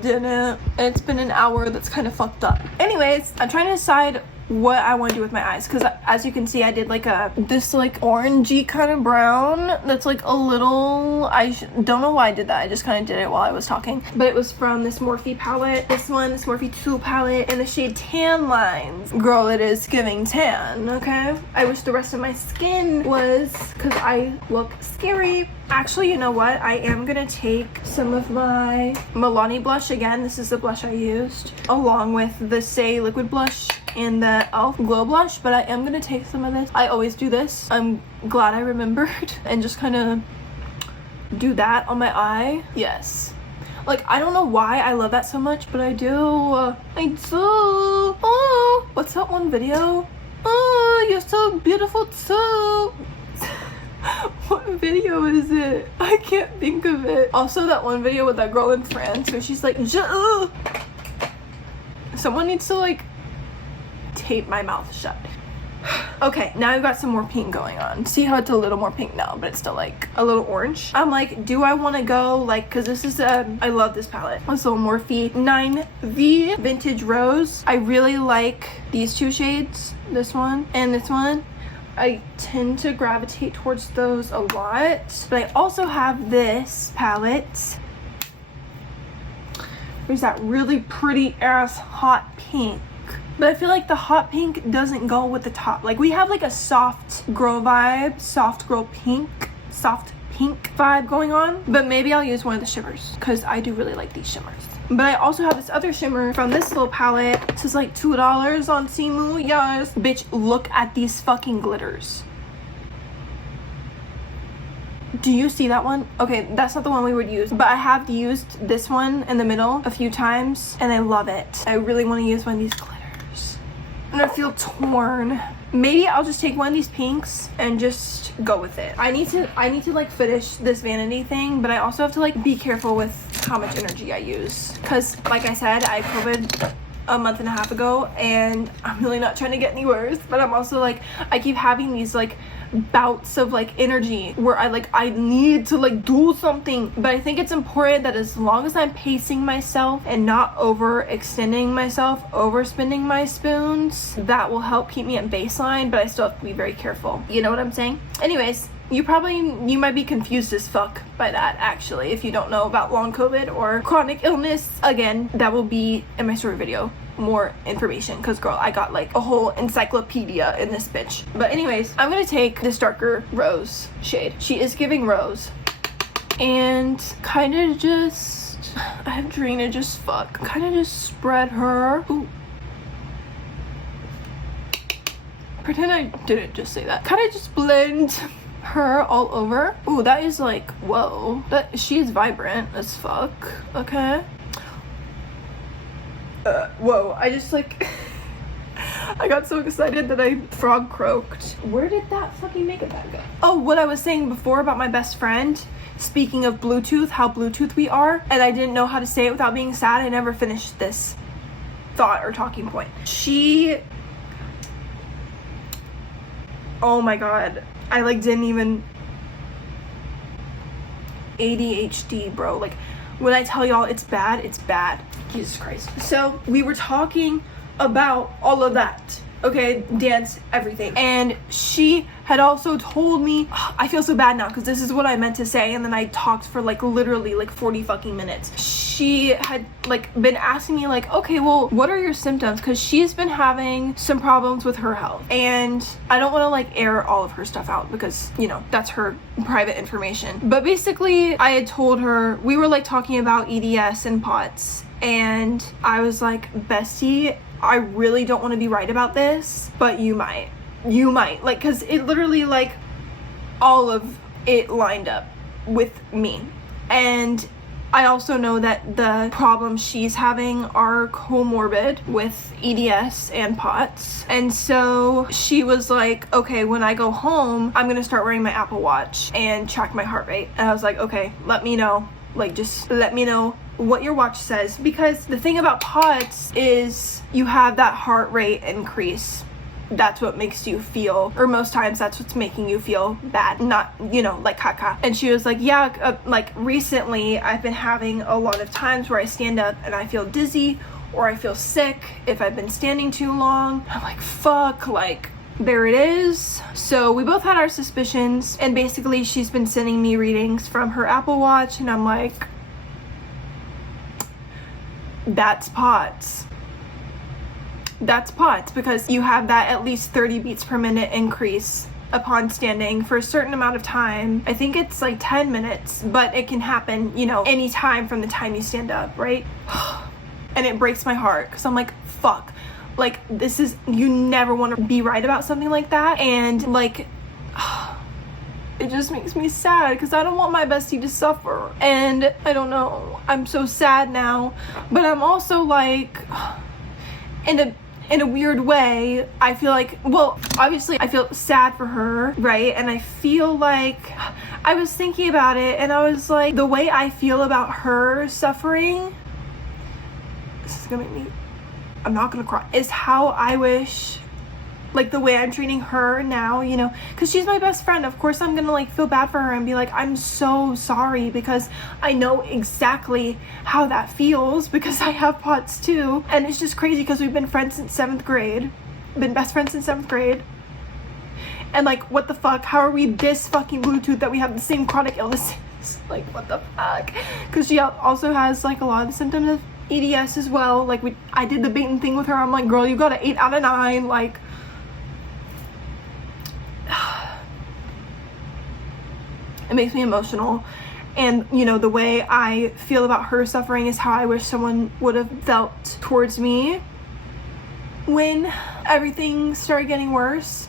Didn't. It's been an hour. That's kind of fucked up. Anyways, I'm trying to decide what I want to do with my eyes, because as you can see, I did like this like orangey kind of brown that's like a little, don't know why I did that. I just kind of did it while I was talking, but it was from this Morphe palette, this Morphe 2 palette in the shade Tan Lines. Girl, it is giving tan. Okay, I wish the rest of my skin was, because I look scary. Actually, you know what, I am gonna take some of my Milani blush again. This is the blush I used, along with the Say liquid blush and the e.l.f. glow blush, but I am gonna take some of this. I always do this. I'm glad I remembered and just kind of do that on my eye. Yes, like I don't know why I love that so much, but I do. I do. Oh, what's that one video? Oh, you're so beautiful too. What video is it? I can't think of it. Also, that one video with that girl in France where she's like, someone needs to like tape my mouth shut. Okay, now I've got some more pink going on. See how it's a little more pink now, but it's still like a little orange. I'm like, do I want to go like, because this is I love this palette. This little Morphe 9V Vintage Rose. I really like these two shades, this one and this one. I tend to gravitate towards those a lot. But I also have this palette. There's that really pretty ass hot pink. But I feel like the hot pink doesn't go with the top. Like we have like a soft girl vibe, soft girl pink, soft pink vibe going on. But maybe I'll use one of the shimmers, because I do really like these shimmers. But I also have this other shimmer from this little palette. This is like $2 on Temu. Yes. Bitch, look at these fucking glitters. Do you see that one? Okay, that's not the one we would use, but I have used this one in the middle a few times and I love it. I really want to use one of these glitters. And I feel torn. Maybe I'll just take one of these pinks and just go with it. I need to like finish this vanity thing, but I also have to like be careful with how much energy I use, because like I said, I COVID a month and a half ago and I'm really not trying to get any worse, but I'm also like, I keep having these like bouts of like energy where I need to like do something. But I think it's important that as long as I'm pacing myself and not overextending myself, overspending my spoons, that will help keep me at baseline, but I still have to be very careful. You know what I'm saying? Anyways, you might be confused as fuck by that, actually, if you don't know about long COVID or chronic illness. Again, that will be in my story video, more information, because girl, I got like a whole encyclopedia in this bitch. But anyways, I'm gonna take this darker rose shade. She is giving rose, and kind of just, I have drainage as fuck, kind of just spread her. Ooh. Pretend I didn't just say that. Kind of just blend her all over. Ooh, that is like, whoa, she is vibrant as fuck. Okay. Whoa, I just like I got so excited that I frog croaked. Where did that fucking makeup bag go? Oh, what I was saying before about my best friend, speaking of Bluetooth, how Bluetooth we are, and I didn't know how to say it without being sad. I never finished this thought or talking point. Oh my god, I like didn't even, ADHD, bro. Like when I tell y'all it's bad, it's bad. Jesus Christ. So we were talking about all of that, okay, dance, everything, and she had also told me, I feel so bad now because this is what I meant to say, and then I talked for like literally like 40 fucking minutes. She had like been asking me like, okay, well, what are your symptoms? Because she's been having some problems with her health, and I don't want to like air all of her stuff out because, you know, that's her private information. But basically I had told her, we were like talking about EDS and POTS, and I was like, bestie, I really don't want to be right about this, but you might, like, because it literally like all of it lined up with me. And I also know that the problems she's having are comorbid with EDS and POTS. And so she was like, okay, when I go home, I'm gonna start wearing my Apple Watch and track my heart rate. And I was like, okay, let me know. Like, just let me know what your watch says. Because the thing about POTS is you have that heart rate increase. That's what makes you feel, or most times that's what's making you feel bad, not, you know, like caca. And she was like, yeah, like recently I've been having a lot of times where I stand up and I feel dizzy or I feel sick if I've been standing too long. I'm like, fuck, like, there it is. So we both had our suspicions, and basically she's been sending me readings from her Apple Watch, and I'm like, that's POTS. That's POTS, because you have that at least 30 beats per minute increase upon standing for a certain amount of time. I think it's like 10 minutes, but it can happen, you know, any time from the time you stand up, right? And it breaks my heart, because I'm like, fuck. Like, this is, you never want to be right about something like that. And like, it just makes me sad, because I don't want my bestie to suffer. And I don't know, I'm so sad now, but I'm also like, in a weird way, I feel like, well, obviously I feel sad for her, right? And I feel like, I was thinking about it, and I was like, the way I feel about her suffering, this is gonna make me, I'm not gonna cry, is how I wish, like, the way I'm treating her now, you know, because she's my best friend. Of course I'm gonna like feel bad for her and be like, I'm so sorry, because I know exactly how that feels, because I have POTS too. And it's just crazy, because we've been friends since 7th grade, been best friends since 7th grade, and like, what the fuck, how are we this fucking Bluetooth that we have the same chronic illnesses? Like, what the fuck? Because she also has like a lot of the symptoms of EDS as well. Like, I did the baiting thing with her. I'm like, girl, you got an 8 out of 9, like, it makes me emotional. And you know, the way I feel about her suffering is how I wish someone would have felt towards me when everything started getting worse.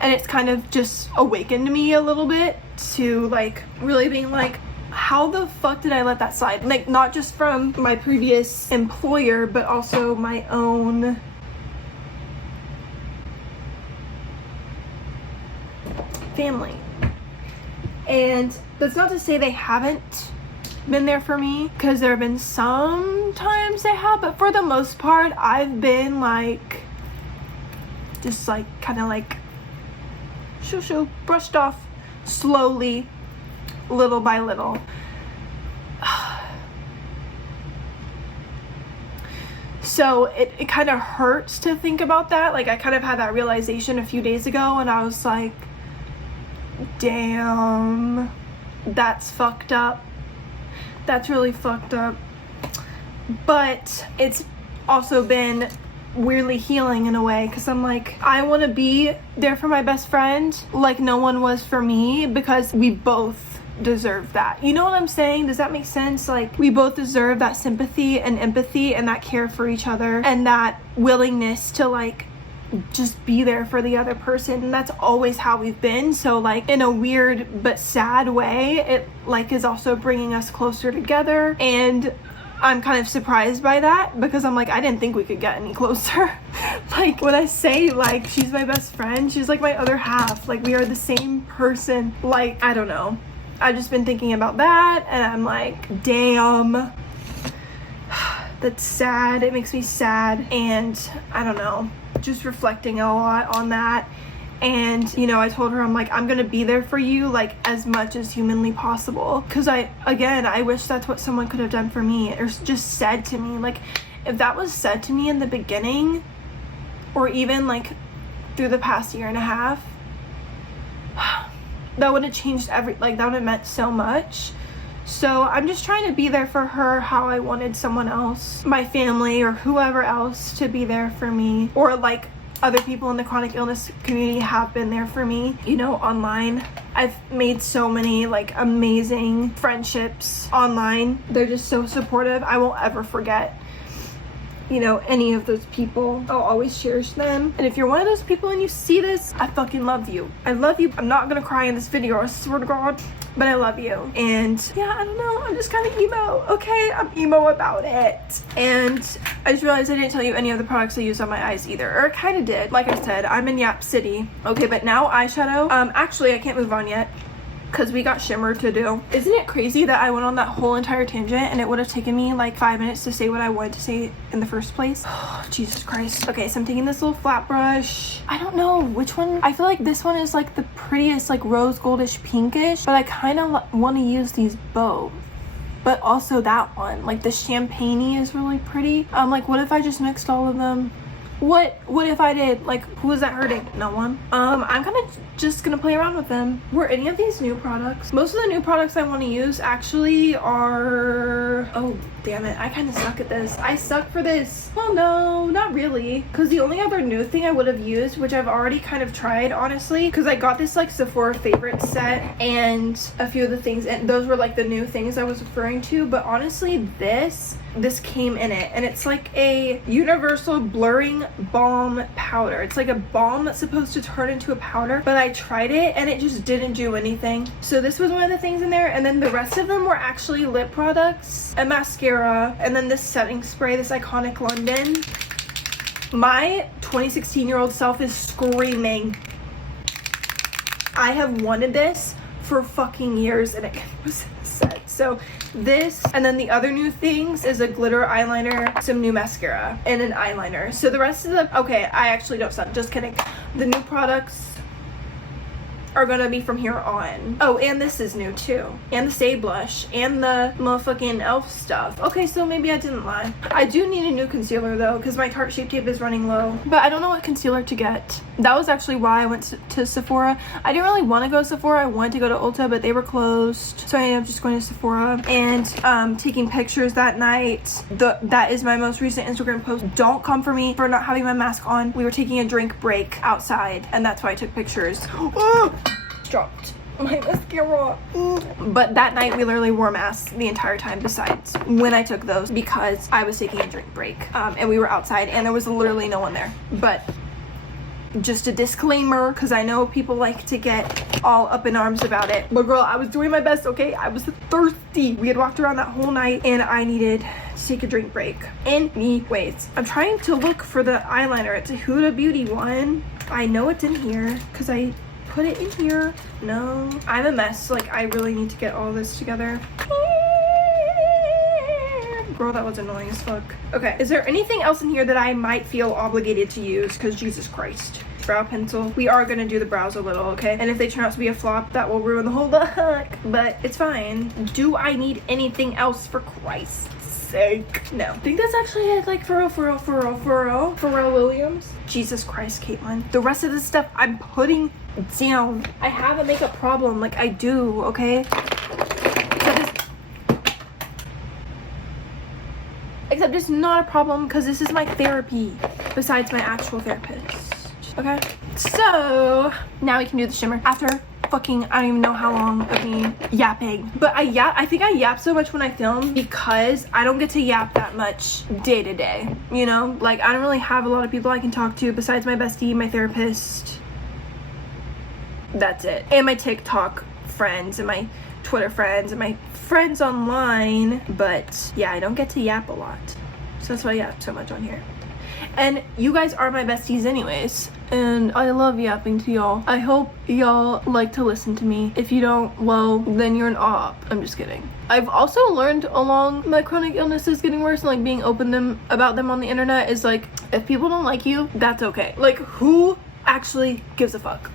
And it's kind of just awakened me a little bit to like really being like, how the fuck did I let that slide? Like, not just from my previous employer, but also my own family. And that's not to say they haven't been there for me, because there have been some times they have, but for the most part I've been like, just like kind of like shoo brushed off slowly, little by little. So it kind of hurts to think about that. Like, I kind of had that realization a few days ago, and I was like, damn, that's fucked up. That's really fucked up. But it's also been weirdly healing in a way, because I'm like, I want to be there for my best friend like no one was for me, because we both deserve that. You know what I'm saying? Does that make sense? Like, we both deserve that sympathy and empathy and that care for each other and that willingness to like just be there for the other person. And that's always how we've been. So like, in a weird but sad way, it like is also bringing us closer together. And I'm kind of surprised by that, because I'm like, I didn't think we could get any closer. Like, when I say like she's my best friend, she's like my other half. Like, we are the same person. Like, I don't know, I've just been thinking about that, and I'm like, damn, that's sad. It makes me sad. And I don't know, just reflecting a lot on that. And you know, I told her, I'm like, I'm gonna be there for you like as much as humanly possible, because I wish that's what someone could have done for me, or just said to me. Like, if that was said to me in the beginning, or even like through the past year and a half, that would have changed that would have meant so much. So I'm just trying to be there for her how I wanted someone else, my family or whoever else, to be there for me, or like other people in the chronic illness community have been there for me, you know, online. I've made so many like amazing friendships online. They're just so supportive. I won't ever forget you know, any of those people. I'll always cherish them. And if you're one of those people and you see this, I fucking love you. I love you. I'm not gonna cry in this video, I swear to God, but I love you. And yeah, I don't know, I'm just kind of emo, okay? I'm emo about it. And I just realized I didn't tell you any of the products I use on my eyes either, or I kind of did. Like I said, I'm in Yap City. Okay, but now eyeshadow. Actually, I can't move on yet because we got shimmer to do. Isn't it crazy that I went on that whole entire tangent and it would have taken me like 5 minutes to say what I wanted to say in the first place? Oh, Jesus Christ. Okay, so I'm taking this little flat brush. I don't know which one. I feel like this one is like the prettiest, like rose goldish pinkish, but I kind of want to use these both. But also that one, like the champagne-y is really pretty. Like what if I just mixed all of them? What if I did? Like, who is that hurting? No one. I'm kind of just gonna play around with them. Were any of these new products? Most of the new products I want to use actually are, oh damn it, I kind of suck at this. I suck for this. Well, no, not really, because the only other new thing I would have used, which I've already kind of tried, honestly, because I got this like Sephora favorite set and a few of the things, and those were like the new things I was referring to. But honestly, this came in it, and it's like a universal blurring balm powder. It's like a balm that's supposed to turn into a powder, but I tried it and it just didn't do anything. So this was one of the things in there, and then the rest of them were actually lip products, a mascara, and then this setting spray, this Iconic London. My 2016-year-old self is screaming. I have wanted this for fucking years, and it was set. So this, and then the other new things is a glitter eyeliner, some new mascara, and an eyeliner. So the rest of them, okay, I actually don't suck, just kidding. The new products are gonna be from here on. Oh, and this is new too, and the Stay Blush, and the motherfucking elf stuff. Okay, so maybe I didn't lie. I do need a new concealer though, because my Tarte Shape Tape is running low, but I don't know what concealer to get. That was actually why I went to Sephora. I didn't really want to go to Sephora. I wanted to go to Ulta, but they were closed, so I ended up just going to Sephora and taking pictures that night. That is my most recent Instagram post. Don't come for me for not having my mask on. We were taking a drink break outside, and that's why I took pictures. Oh! Dropped my mascara. But that night we literally wore masks the entire time, besides when I took those, because I was taking a drink break, and we were outside and there was literally no one there. But just a disclaimer, because I know people like to get all up in arms about it, but girl, I was doing my best, okay? I was thirsty. We had walked around that whole night and I needed to take a drink break. Anyways, I'm trying to look for the eyeliner. It's a Huda Beauty one. I know it's in here because I put it in here. No, I'm a mess. Like, I really need to get all this together. Girl, that was annoying as fuck. Okay, is there anything else in here that I might feel obligated to use? Because Jesus Christ. Brow pencil. We are gonna do the brows a little, okay? And if they turn out to be a flop, that will ruin the whole look, but it's fine. Do I need anything else, for Christ's sake? No. I think that's actually it. Like, for real. Pharrell Williams. Jesus Christ, Caitlin. The rest of this stuff I'm putting down. I have a makeup problem, like I do, okay? Except it's not a problem because this is my therapy besides my actual therapist. Okay, so now we can do the shimmer after fucking, I don't even know how long of me yapping. But I think I yap so much when I film because I don't get to yap that much day to day, you know? Like, I don't really have a lot of people I can talk to besides my bestie, my therapist. That's it. And my TikTok friends and my Twitter friends and my friends online. But yeah, I don't get to yap a lot. So that's why I yap so much on here. And you guys are my besties anyways, and I love yapping to y'all. I hope y'all like to listen to me. If you don't, well, then you're an op. I'm just kidding. I've also learned along my chronic illnesses getting worse and like being open about them on the internet is like, if people don't like you, that's okay. Like, who actually gives a fuck?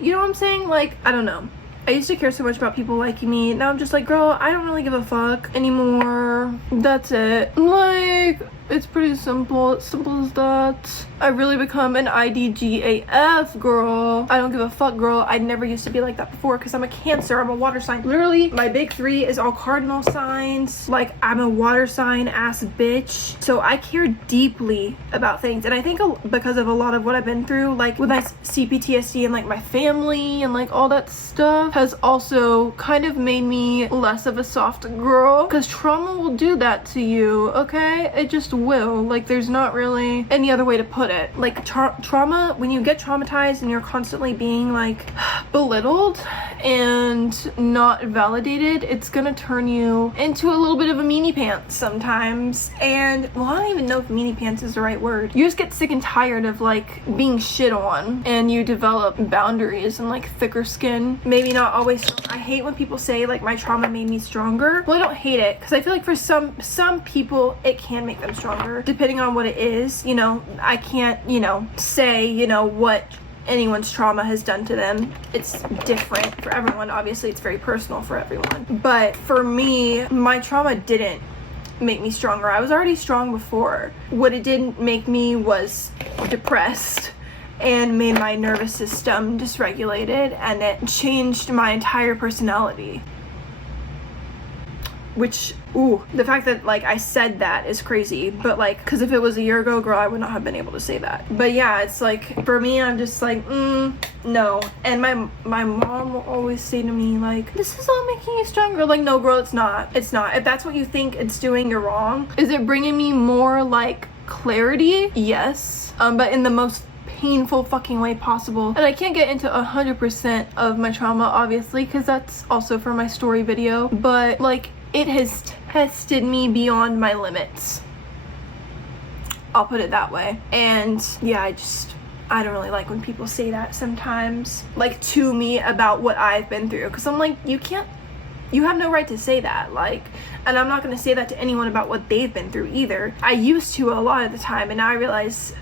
You know what I'm saying? Like, I don't know. I used to care so much about people liking me. Now I'm just like, girl, I don't really give a fuck anymore. That's it. Like, it's pretty simple. It's simple as that. I really become an IDGAF girl. I don't give a fuck, girl. I never used to be like that before because I'm a Cancer. I'm a water sign. Literally, my big three is all cardinal signs. Like, I'm a water sign ass bitch. So I care deeply about things. And I think because of a lot of what I've been through, like with my CPTSD and like my family and like all that stuff, has also kind of made me less of a soft girl. Because trauma will do that to you, okay? It just will. Like, there's not really any other way to put it. Like, trauma, when you get traumatized and you're constantly being like belittled and not validated, it's gonna turn you into a little bit of a meanie pants sometimes. And well, I don't even know if meanie pants is the right word. You just get sick and tired of like being shit on, and you develop boundaries and like thicker skin. Maybe not always. I hate when people say like my trauma made me stronger. Well, I don't hate it, because I feel like for some people it can make them stronger depending on what it is. You know, I can't, you know, say, you know, what anyone's trauma has done to them. It's different for everyone. Obviously, it's very personal for everyone. But for me, my trauma didn't make me stronger. I was already strong before. What it didn't make me was depressed and made my nervous system dysregulated, and it changed my entire personality. Which, ooh, the fact that like I said that is crazy, but like, because if it was a year ago, girl, I would not have been able to say that. But yeah, it's like, for me, I'm just like, no. And my mom will always say to me like, this is all making you stronger. Like, no, girl, it's not. It's not. If that's what you think it's doing, you're wrong. Is it bringing me more like clarity? Yes. But in the most painful fucking way possible. And I can't get into 100% of my trauma, obviously, because that's also for my story video. But like, it has tested me beyond my limits. I'll put it that way. And yeah, I don't really like when people say that sometimes, like to me, about what I've been through. Because I'm like, you have no right to say that. Like, and I'm not going to say that to anyone about what they've been through either. I used to a lot of the time, and now I realize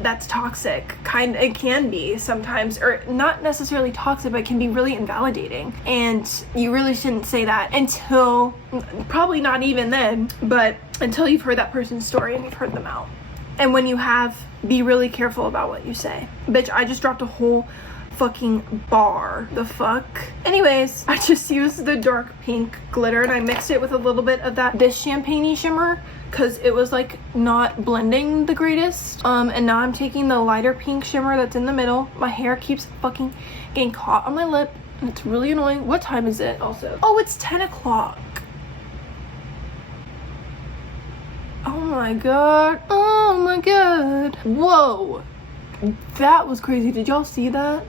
that's toxic. It can be sometimes, or not necessarily toxic, but it can be really invalidating. And you really shouldn't say that until, probably not even then, but until you've heard that person's story and you've heard them out. And when you have, be really careful about what you say. Bitch, I just dropped a whole fucking bar. The fuck? Anyways, I just used the dark pink glitter and I mixed it with a little bit of this champagne-y shimmer, because it was like not blending the greatest. And now I'm taking the lighter pink shimmer that's in the middle. My hair keeps fucking getting caught on my lip and it's really annoying. What time is it also? Oh, it's 10 o'clock. Oh my god. Oh my god. Whoa. That was crazy. Did y'all see that?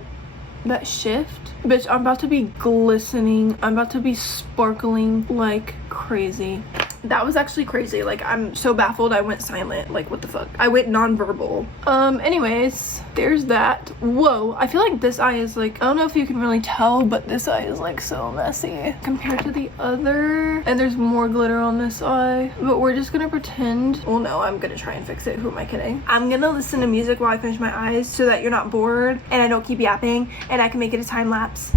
That shift? Bitch, I'm about to be glistening. I'm about to be sparkling like crazy. That was actually crazy. Like, I'm so baffled I went silent. Like, what the fuck? I went nonverbal. Anyways, there's that. Whoa, I feel like this eye is like, I don't know if you can really tell, but this eye is like so messy compared to the other. And there's more glitter on this eye. But we're just gonna pretend. Well, no, I'm gonna try and fix it. Who am I kidding? I'm gonna listen to music while I finish my eyes so that you're not bored and I don't keep yapping and I can make it a time lapse.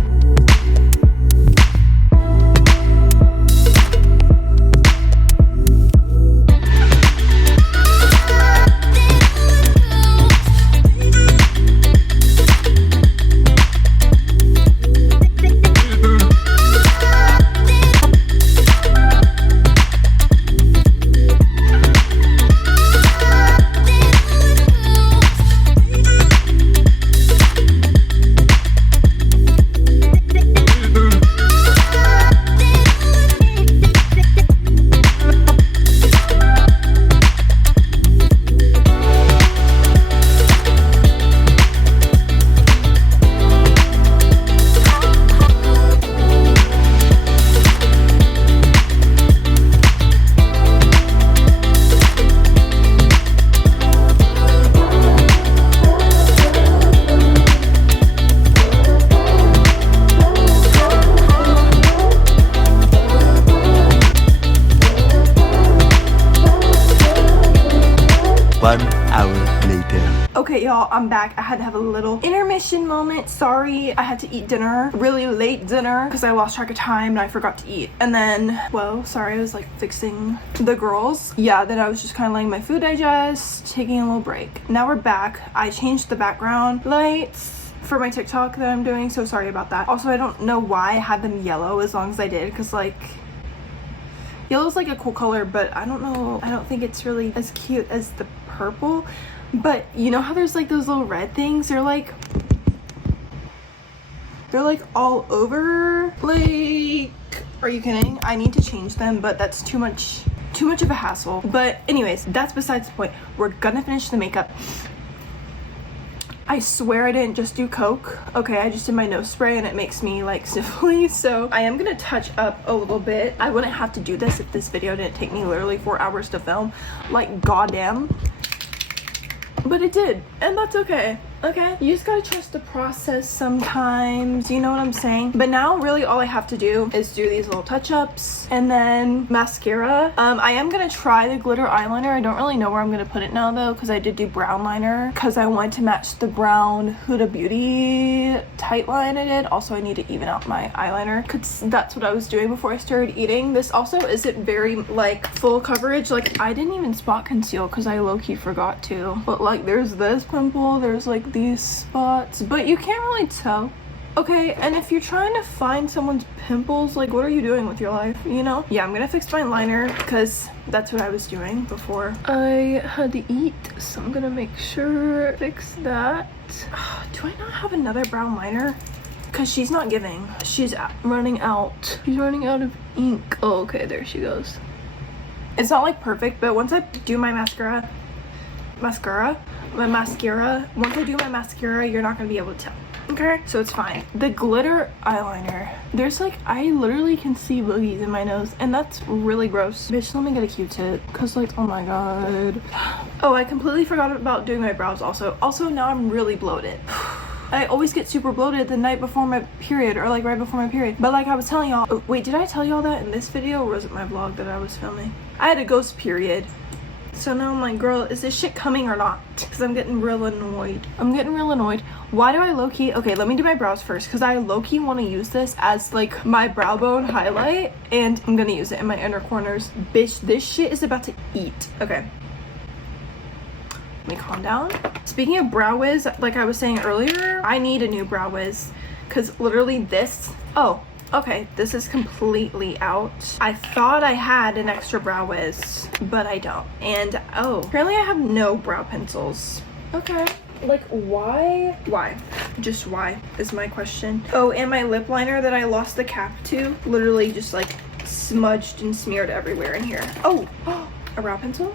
Okay, y'all, I'm back. I had to have a little intermission moment. Sorry, I had to eat dinner, really late dinner, because I lost track of time and I forgot to eat. And then, well, sorry, I was like fixing the girls. Yeah, then I was just kind of letting my food digest, taking a little break. Now we're back. I changed the background lights for my TikTok that I'm doing, so sorry about that. Also, I don't know why I had them yellow as long as I did, because like, yellow's like a cool color, but I don't know, I don't think it's really as cute as the purple. But you know how there's like those little red things? They're like all over. Like, are you kidding? I need to change them, but that's too much too much of a hassle. But anyways, that's besides the point. We're gonna finish the makeup. I swear I didn't just do Coke. Okay, I just did my nose spray and it makes me like sniffly. So I am gonna touch up a little bit. I wouldn't have to do this if this video didn't take me literally 4 hours to film. Like, goddamn. But it did, and that's okay. Okay, you just gotta trust the process sometimes, you know what I'm saying? But now really all I have to do is do these little touch-ups and then mascara. I am gonna try the glitter eyeliner. I don't really know where I'm gonna put it now though, because I did do brown liner because I wanted to match the brown Huda Beauty tight line I did. Also, I need to even out my eyeliner because that's what I was doing before I started eating. This also isn't very like full coverage. Like, I didn't even spot conceal because I low-key forgot to. But like, there's this pimple, there's like these spots, but you can't really tell. Okay, and if you're trying to find someone's pimples, like, what are you doing with your life, you know? Yeah, I'm gonna fix my liner because that's what I was doing before I had to eat, so I'm gonna make sure fix that. Do I not have another brown liner? Because she's not giving. She's running out. She's running out of ink. Oh, okay, there she goes. It's not like perfect, but once I do my mascara, once I do my mascara, you're not gonna be able to tell. Okay, so it's fine. The glitter eyeliner, there's like, I literally can see boogies in my nose, and that's really gross. Bitch, let me get a Q-tip, because like, oh my god. Oh, I completely forgot about doing my brows also. Also, now I'm really bloated. I always get super bloated the night before my period, or like right before my period. But like I was telling y'all, oh, wait, did I tell y'all that in this video, or was it my vlog that I was filming? I had a ghost period. So now I'm like, girl, is this shit coming or not? Because I'm getting real annoyed. Why do I low-key? Okay, let me do my brows first, because I low-key want to use this as like my brow bone highlight, and I'm gonna use it in my inner corners. Bitch, this shit is about to eat. Okay. Let me calm down. Speaking of brow wiz, like I was saying earlier, I need a new brow wiz, because literally this, oh, okay, this is completely out. I thought I had an extra brow wiz, but I don't. And oh, apparently I have no brow pencils. Okay. Like, why? Why? Just why is my question. Oh, and my lip liner that I lost the cap to literally just like smudged and smeared everywhere in here. Oh, a brow pencil?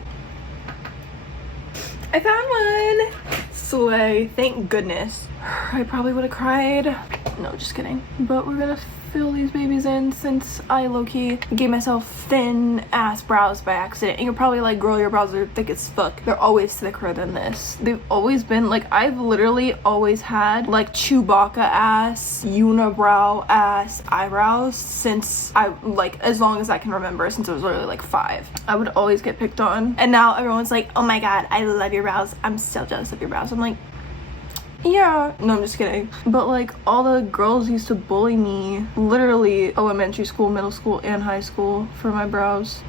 I found one! Slay, thank goodness. I probably would have cried. No, just kidding. But we're gonna fill these babies in since I low-key gave myself thin ass brows by accident. And you're probably like, girl, your brows are thick as fuck. They're always thicker than this. They've always been like, I've literally always had like Chewbacca ass, unibrow ass eyebrows since I like, as long as I can remember, since I was literally like 5. I would always get picked on. And now everyone's like, oh my god, I love your brows. I'm so jealous of your brows. I'm like, yeah, no, I'm just kidding. But like, all the girls used to bully me, literally elementary school, middle school, and high school, for my brows.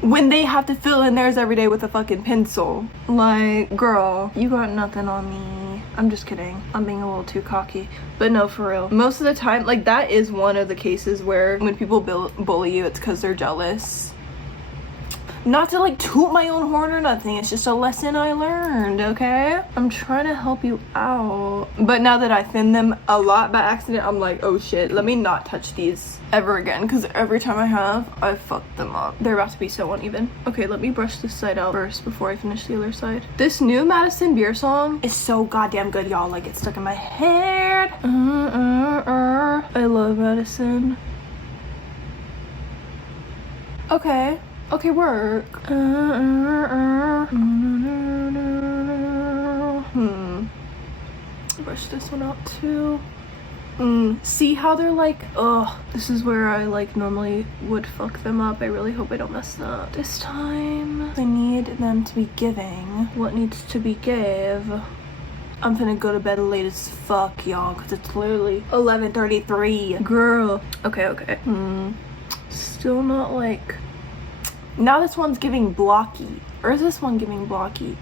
When they have to fill in theirs every day with a fucking pencil. Like, girl, you got nothing on me. I'm just kidding. I'm being a little too cocky. But no, for real. Most of the time, like, that is one of the cases where when people bully you, it's because they're jealous. Not to like toot my own horn or nothing, it's just a lesson I learned, okay? I'm trying to help you out. But now that I thin them a lot by accident, I'm like, oh shit, let me not touch these ever again, because every time I have, I fucked them up. They're about to be so uneven. Okay, let me brush this side out first before I finish the other side. This new Madison Beer song is so goddamn good, y'all. Like, it's stuck in my head. I love Madison. Okay. Okay, work. Brush this one out too. See how they're like, ugh, this is where I like normally would fuck them up. I really hope I don't mess them up this time. I need them to be giving what needs to be gave. I'm finna go to bed late as fuck, y'all, because it's literally 11:33. Girl. Okay. Still not like... Now this one's giving blocky. Or is this one giving blocky?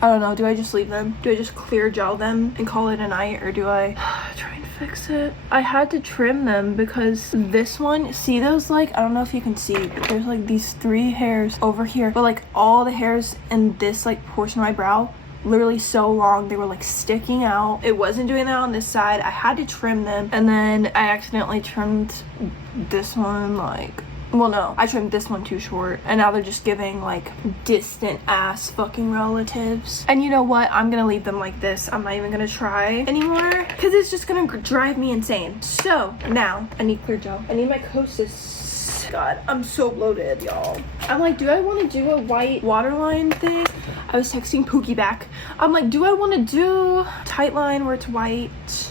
I don't know. Do I just leave them? Do I just clear gel them and call it a night? Or do I try and fix it? I had to trim them because this one, see those like, I don't know if you can see, but there's like these 3 hairs over here. But like all the hairs in this like portion of my brow literally so long. They were like sticking out. It wasn't doing that on this side. I had to trim them, and then I accidentally trimmed this one, like, well, no, I trimmed this one too short, and now they're just giving like distant ass fucking relatives. And you know what? I'm gonna leave them like this. I'm not even gonna try anymore because it's just gonna drive me insane. So now I need clear gel. I need my Kosas. God, I'm so bloated, y'all. I'm like, do I want to do a white waterline thing? I was texting Pookie back. I'm like, do I want to do tight line where it's white?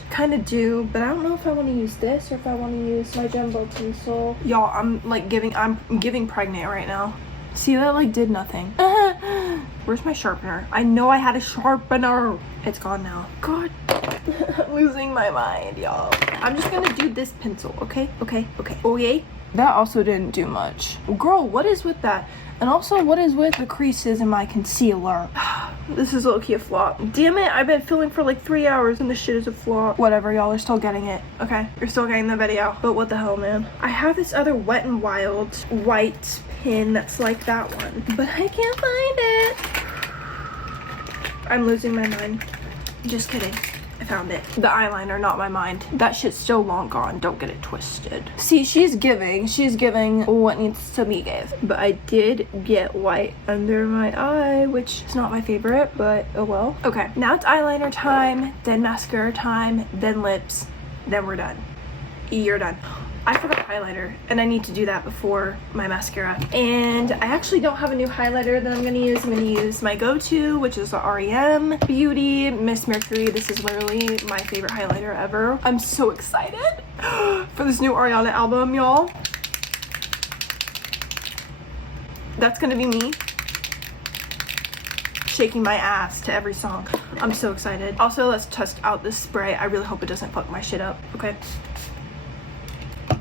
Kind of do, but I don't know if I want to use this or if I want to use my jumbo tinsel. Y'all, I'm giving pregnant right now. See, that like did nothing. Where's my sharpener? I know I had a sharpener. It's gone now. God, I'm losing my mind, y'all. I'm just gonna do this pencil, okay? Okay. Oh, yay. That also didn't do much. Girl, what is with that? And also, what is with the creases in my concealer? This is low-key a flop. Damn it, I've been filming for like 3 hours and this shit is a flop. Whatever, y'all are still getting it. Okay, you're still getting the video. But what the hell, man? I have this other Wet n Wild white pin that's like that one, but I can't find it. I'm losing my mind. Just kidding. I found it. The eyeliner, not my mind. That shit's still long gone. Don't get it twisted. See, she's giving what needs to be gave. But I did get white under my eye, which is not my favorite, but oh well. Okay, now it's eyeliner time, then mascara time, then lips, then we're done. You're done. I forgot highlighter, and I need to do that before my mascara. And I actually don't have a new highlighter that I'm gonna use. I'm gonna use my go-to, which is the REM Beauty Miss Mercury. This is literally my favorite highlighter ever. I'm so excited for this new Ariana album, y'all. That's gonna be me shaking my ass to every song. I'm so excited. Also, let's test out this spray. I really hope it doesn't fuck my shit up, okay?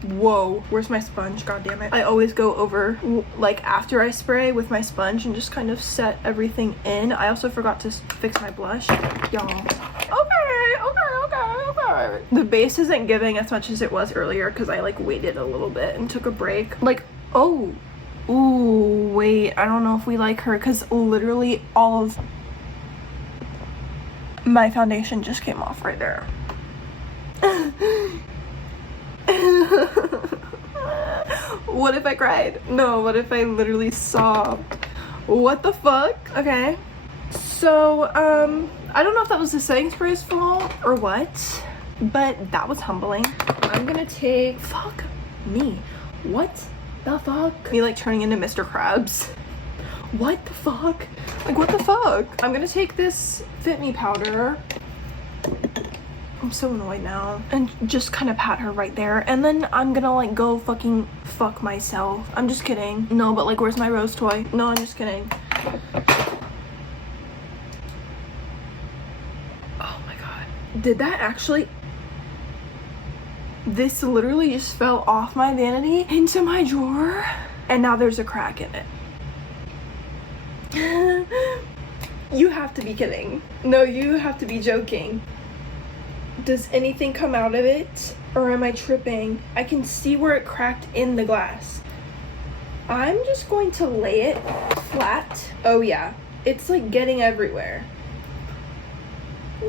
Whoa, where's my sponge? God damn it. I always go over like after I spray with my sponge and just kind of set everything in. I also forgot to fix my blush, y'all. Okay. The base isn't giving as much as it was earlier because I like waited a little bit and took a break. Like, oh, ooh, wait, I don't know if we like her because literally all of my foundation just came off right there. What if I cried? No, what if I literally sobbed? What the fuck? Okay. So, I don't know if that was the setting spray's fault or what, but that was humbling. I'm gonna take, fuck me. What the fuck? Me like turning into Mr. Krabs. What the fuck? Like, what the fuck? I'm gonna take this Fit Me powder. I'm so annoyed now. And just kind of pat her right there. And then I'm gonna like go fucking fuck myself. I'm just kidding. No, but like, where's my rose toy? No, I'm just kidding. Oh my god. Did that actually... This literally just fell off my vanity into my drawer. And now there's a crack in it. You have to be kidding. No, you have to be joking. Does anything come out of it? Or am I tripping? I can see where it cracked in the glass. I'm just going to lay it flat. Oh yeah, it's like getting everywhere.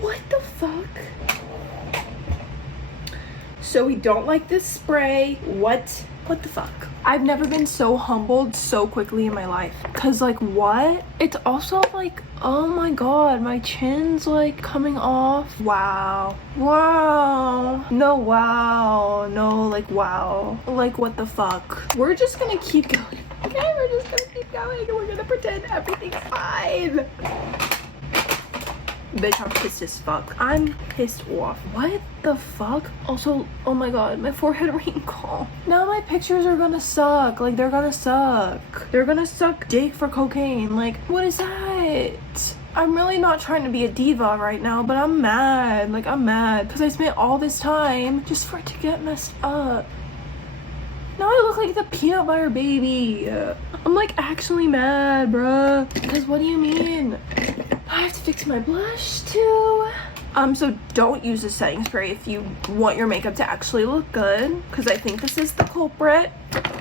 What the fuck? So we don't like this spray. What the fuck? I've never been so humbled so quickly in my life. Cause like, what? It's also like, oh my god, my chin's like coming off. Wow. No, wow. No, like, wow. Like, what the fuck? We're just gonna keep going. Okay, we're just gonna keep going and we're gonna pretend everything's fine. Bitch, I'm pissed as fuck. I'm pissed off. What the fuck? Also, oh my god, my forehead wrinkle. Now my pictures are gonna suck. Like, they're gonna suck. They're gonna suck dick for cocaine. Like, what is that? I'm really not trying to be a diva right now, but I'm mad. Like, I'm mad because I spent all this time just for it to get messed up. Now I look like the peanut butter baby. I'm like actually mad, bruh. Because what do you mean? I have to fix my blush too. So don't use a setting spray if you want your makeup to actually look good, because I think this is the culprit.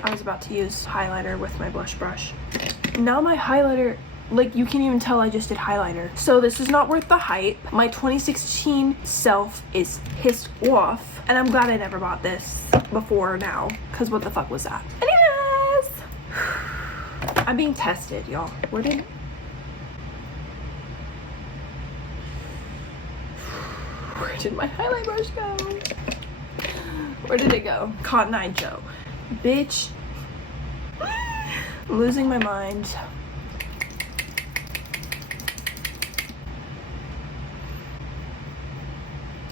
I was about to use highlighter with my blush brush. Now my highlighter Like, you can't even tell I just did highlighter. So this is not worth the hype. My 2016 self is pissed off, and I'm glad I never bought this before now, because what the fuck was that? Anyways, I'm being tested, y'all. Where did my highlight brush go? Where did it go? Cotton Eye Joe. Bitch. I'm losing my mind.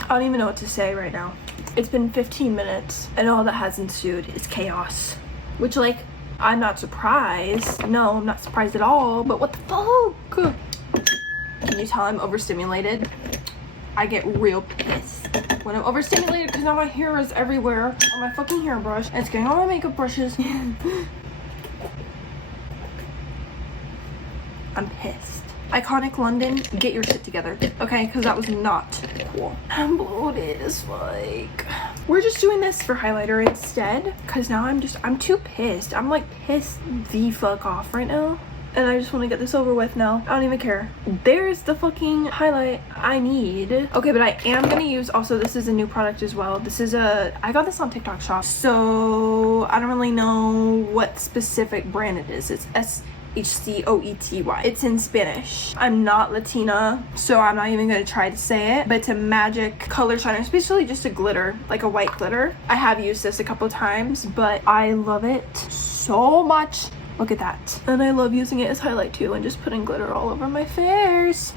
I don't even know what to say right now. It's been 15 minutes and all that has ensued is chaos. Which, like, I'm not surprised. No, I'm not surprised at all, but what the fuck? Can you tell I'm overstimulated? I get real pissed when I'm overstimulated because now my hair is everywhere on my fucking hairbrush and it's getting on my makeup brushes. I'm pissed. Iconic London, get your shit together, okay? Because that was not cool. I'm bloated as like. We're just doing this for highlighter instead because now I'm too pissed. I'm like pissed the fuck off right now. And I just want to get this over with now. I don't even care. There's the fucking highlight I need. Okay, but I am going to use, also this is a new product as well. This is I got this on TikTok Shop. So I don't really know what specific brand it is. It's SHCOETY. It's in Spanish. I'm not Latina, so I'm not even going to try to say it. But it's a magic color shiner. It's basically just a glitter, like a white glitter. I have used this a couple times, but I love it so much. Look at that. And I love using it as highlight too and just putting glitter all over my face.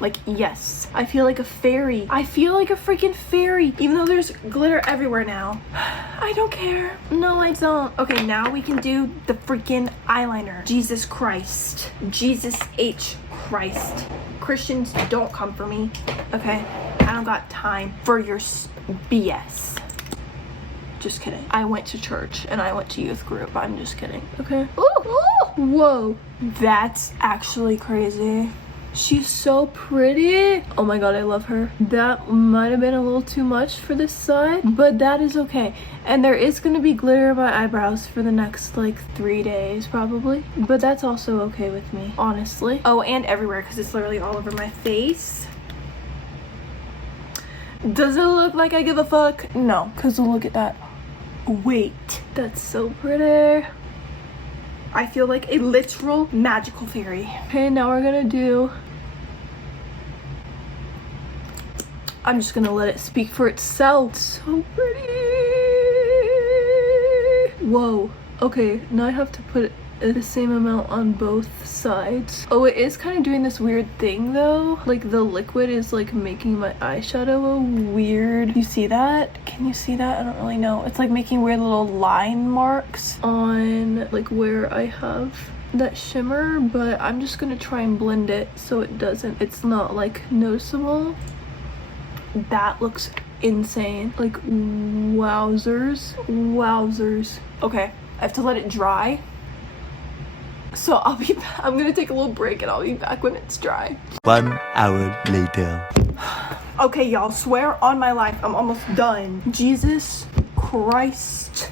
Like, yes. I feel like a fairy. I feel like a freaking fairy. Even though there's glitter everywhere now. I don't care. No, I don't. Okay, now we can do the freaking eyeliner. Jesus Christ. Jesus H. Christ. Christians, don't come for me. Okay? I don't got time for your BS. Just kidding. I went to church and I went to youth group. I'm just kidding. Okay. Ooh, ooh. Whoa. That's actually crazy. She's so pretty. Oh my god, I love her. That might have been a little too much for this side, but that is okay. And there is going to be glitter on my eyebrows for the next like 3 days probably, but that's also okay with me, honestly. Oh, and everywhere because it's literally all over my face. Does it look like I give a fuck? No, because look at that. Wait, that's so pretty. I feel like a literal magical fairy. Okay, now we're gonna do. I'm just gonna let it speak for itself. So pretty. Whoa. Okay, now I have to put the same amount on both sides. Oh, it is kind of doing this weird thing though. Like the liquid is like making my eyeshadow a weird. You see that? Can you see that? I don't really know. It's like making weird little line marks on like where I have that shimmer, but I'm just gonna try and blend it so it's not like noticeable. That looks insane. Like wowzers. Wowzers. Okay, I have to let it dry. So I'm gonna take a little break and I'll be back when it's dry. 1 hour later. Okay, y'all, swear on my life, I'm almost done. Jesus Christ.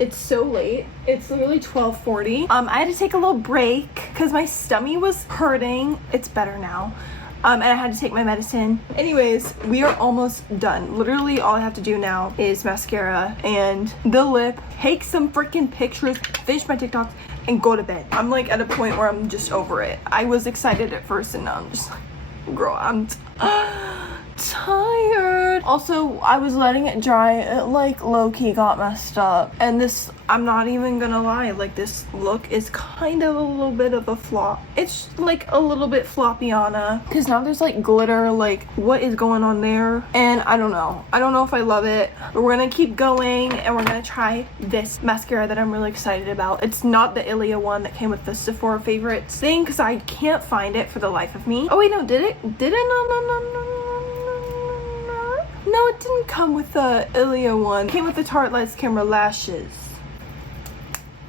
It's so late. It's literally 12:40. I had to take a little break because my stomach was hurting. It's better now. And I had to take my medicine. Anyways, we are almost done. Literally all I have to do now is mascara and the lip, take some freaking pictures, finish my TikToks, and go to bed. I'm like at a point where I'm just over it. I was excited at first and now I'm just like, girl, I'm tired. Also, I was letting it dry. It like low-key got messed up. And this, I'm not even gonna lie, like this look is kind of a little bit of a flop. It's like a little bit floppiana because now there's like glitter. Like what is going on there? And I don't know if I love it, but we're gonna keep going and we're gonna try this mascara that I'm really excited about. It's not the Ilia one that came with the Sephora favorites thing because I can't find it for the life of me. Oh wait, no, did it? No, it didn't come with the Ilia one. It came with the Tarte Lights Camera lashes.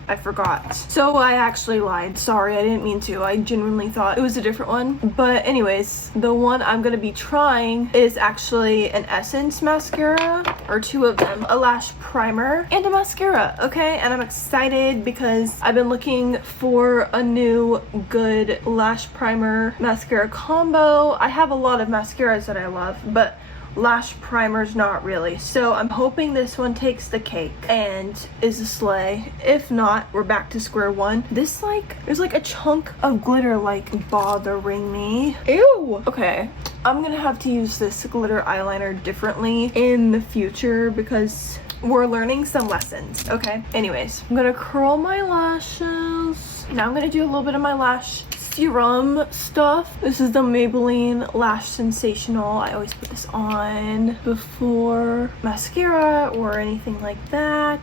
I forgot. So I actually lied. Sorry, I didn't mean to. I genuinely thought it was a different one. But anyways, the one I'm gonna be trying is actually an Essence mascara, or two of them, a lash primer and a mascara, okay? And I'm excited because I've been looking for a new good lash primer mascara combo. I have a lot of mascaras that I love, but lash primers not really, so I'm hoping this one takes the cake and is a slay. If not, we're back to square one. This, like, there's like a chunk of glitter like bothering me. Ew. Okay, I'm gonna have to use this glitter eyeliner differently in the future because we're learning some lessons. Okay, anyways, I'm gonna curl my lashes. Now I'm gonna do a little bit of my lash serum stuff. This is the Maybelline Lash Sensational. I always put this on before mascara or anything like that.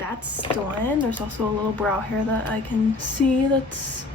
That's done. There's also a little brow hair that I can see that's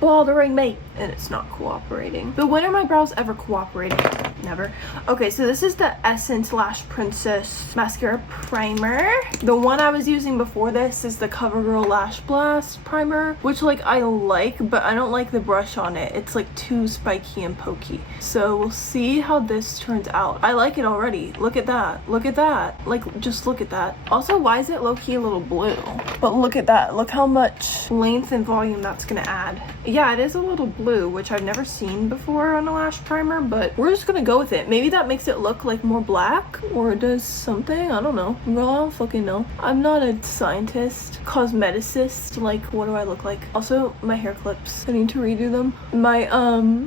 bothering me and it's not cooperating. But when are my brows ever cooperating? Never. Okay, so this is the Essence Lash Princess Mascara Primer. The one I was using before this is the CoverGirl Lash Blast Primer, which, like, I like, but I don't like the brush on it. It's like too spiky and pokey. So we'll see how this turns out. I like it already. Look at that. Look at that. Like, just look at that. Also, why is it low-key a little blue? But look at that. Look how much length and volume that's gonna add. Yeah, it is a little blue, which I've never seen before on a lash primer, but we're just gonna go with it. Maybe that makes it look like more black, or it does something. I don't know. Girl, I don't fucking know. I'm not a scientist, cosmeticist. Like, what do I look like? Also, my hair clips. I need to redo them. My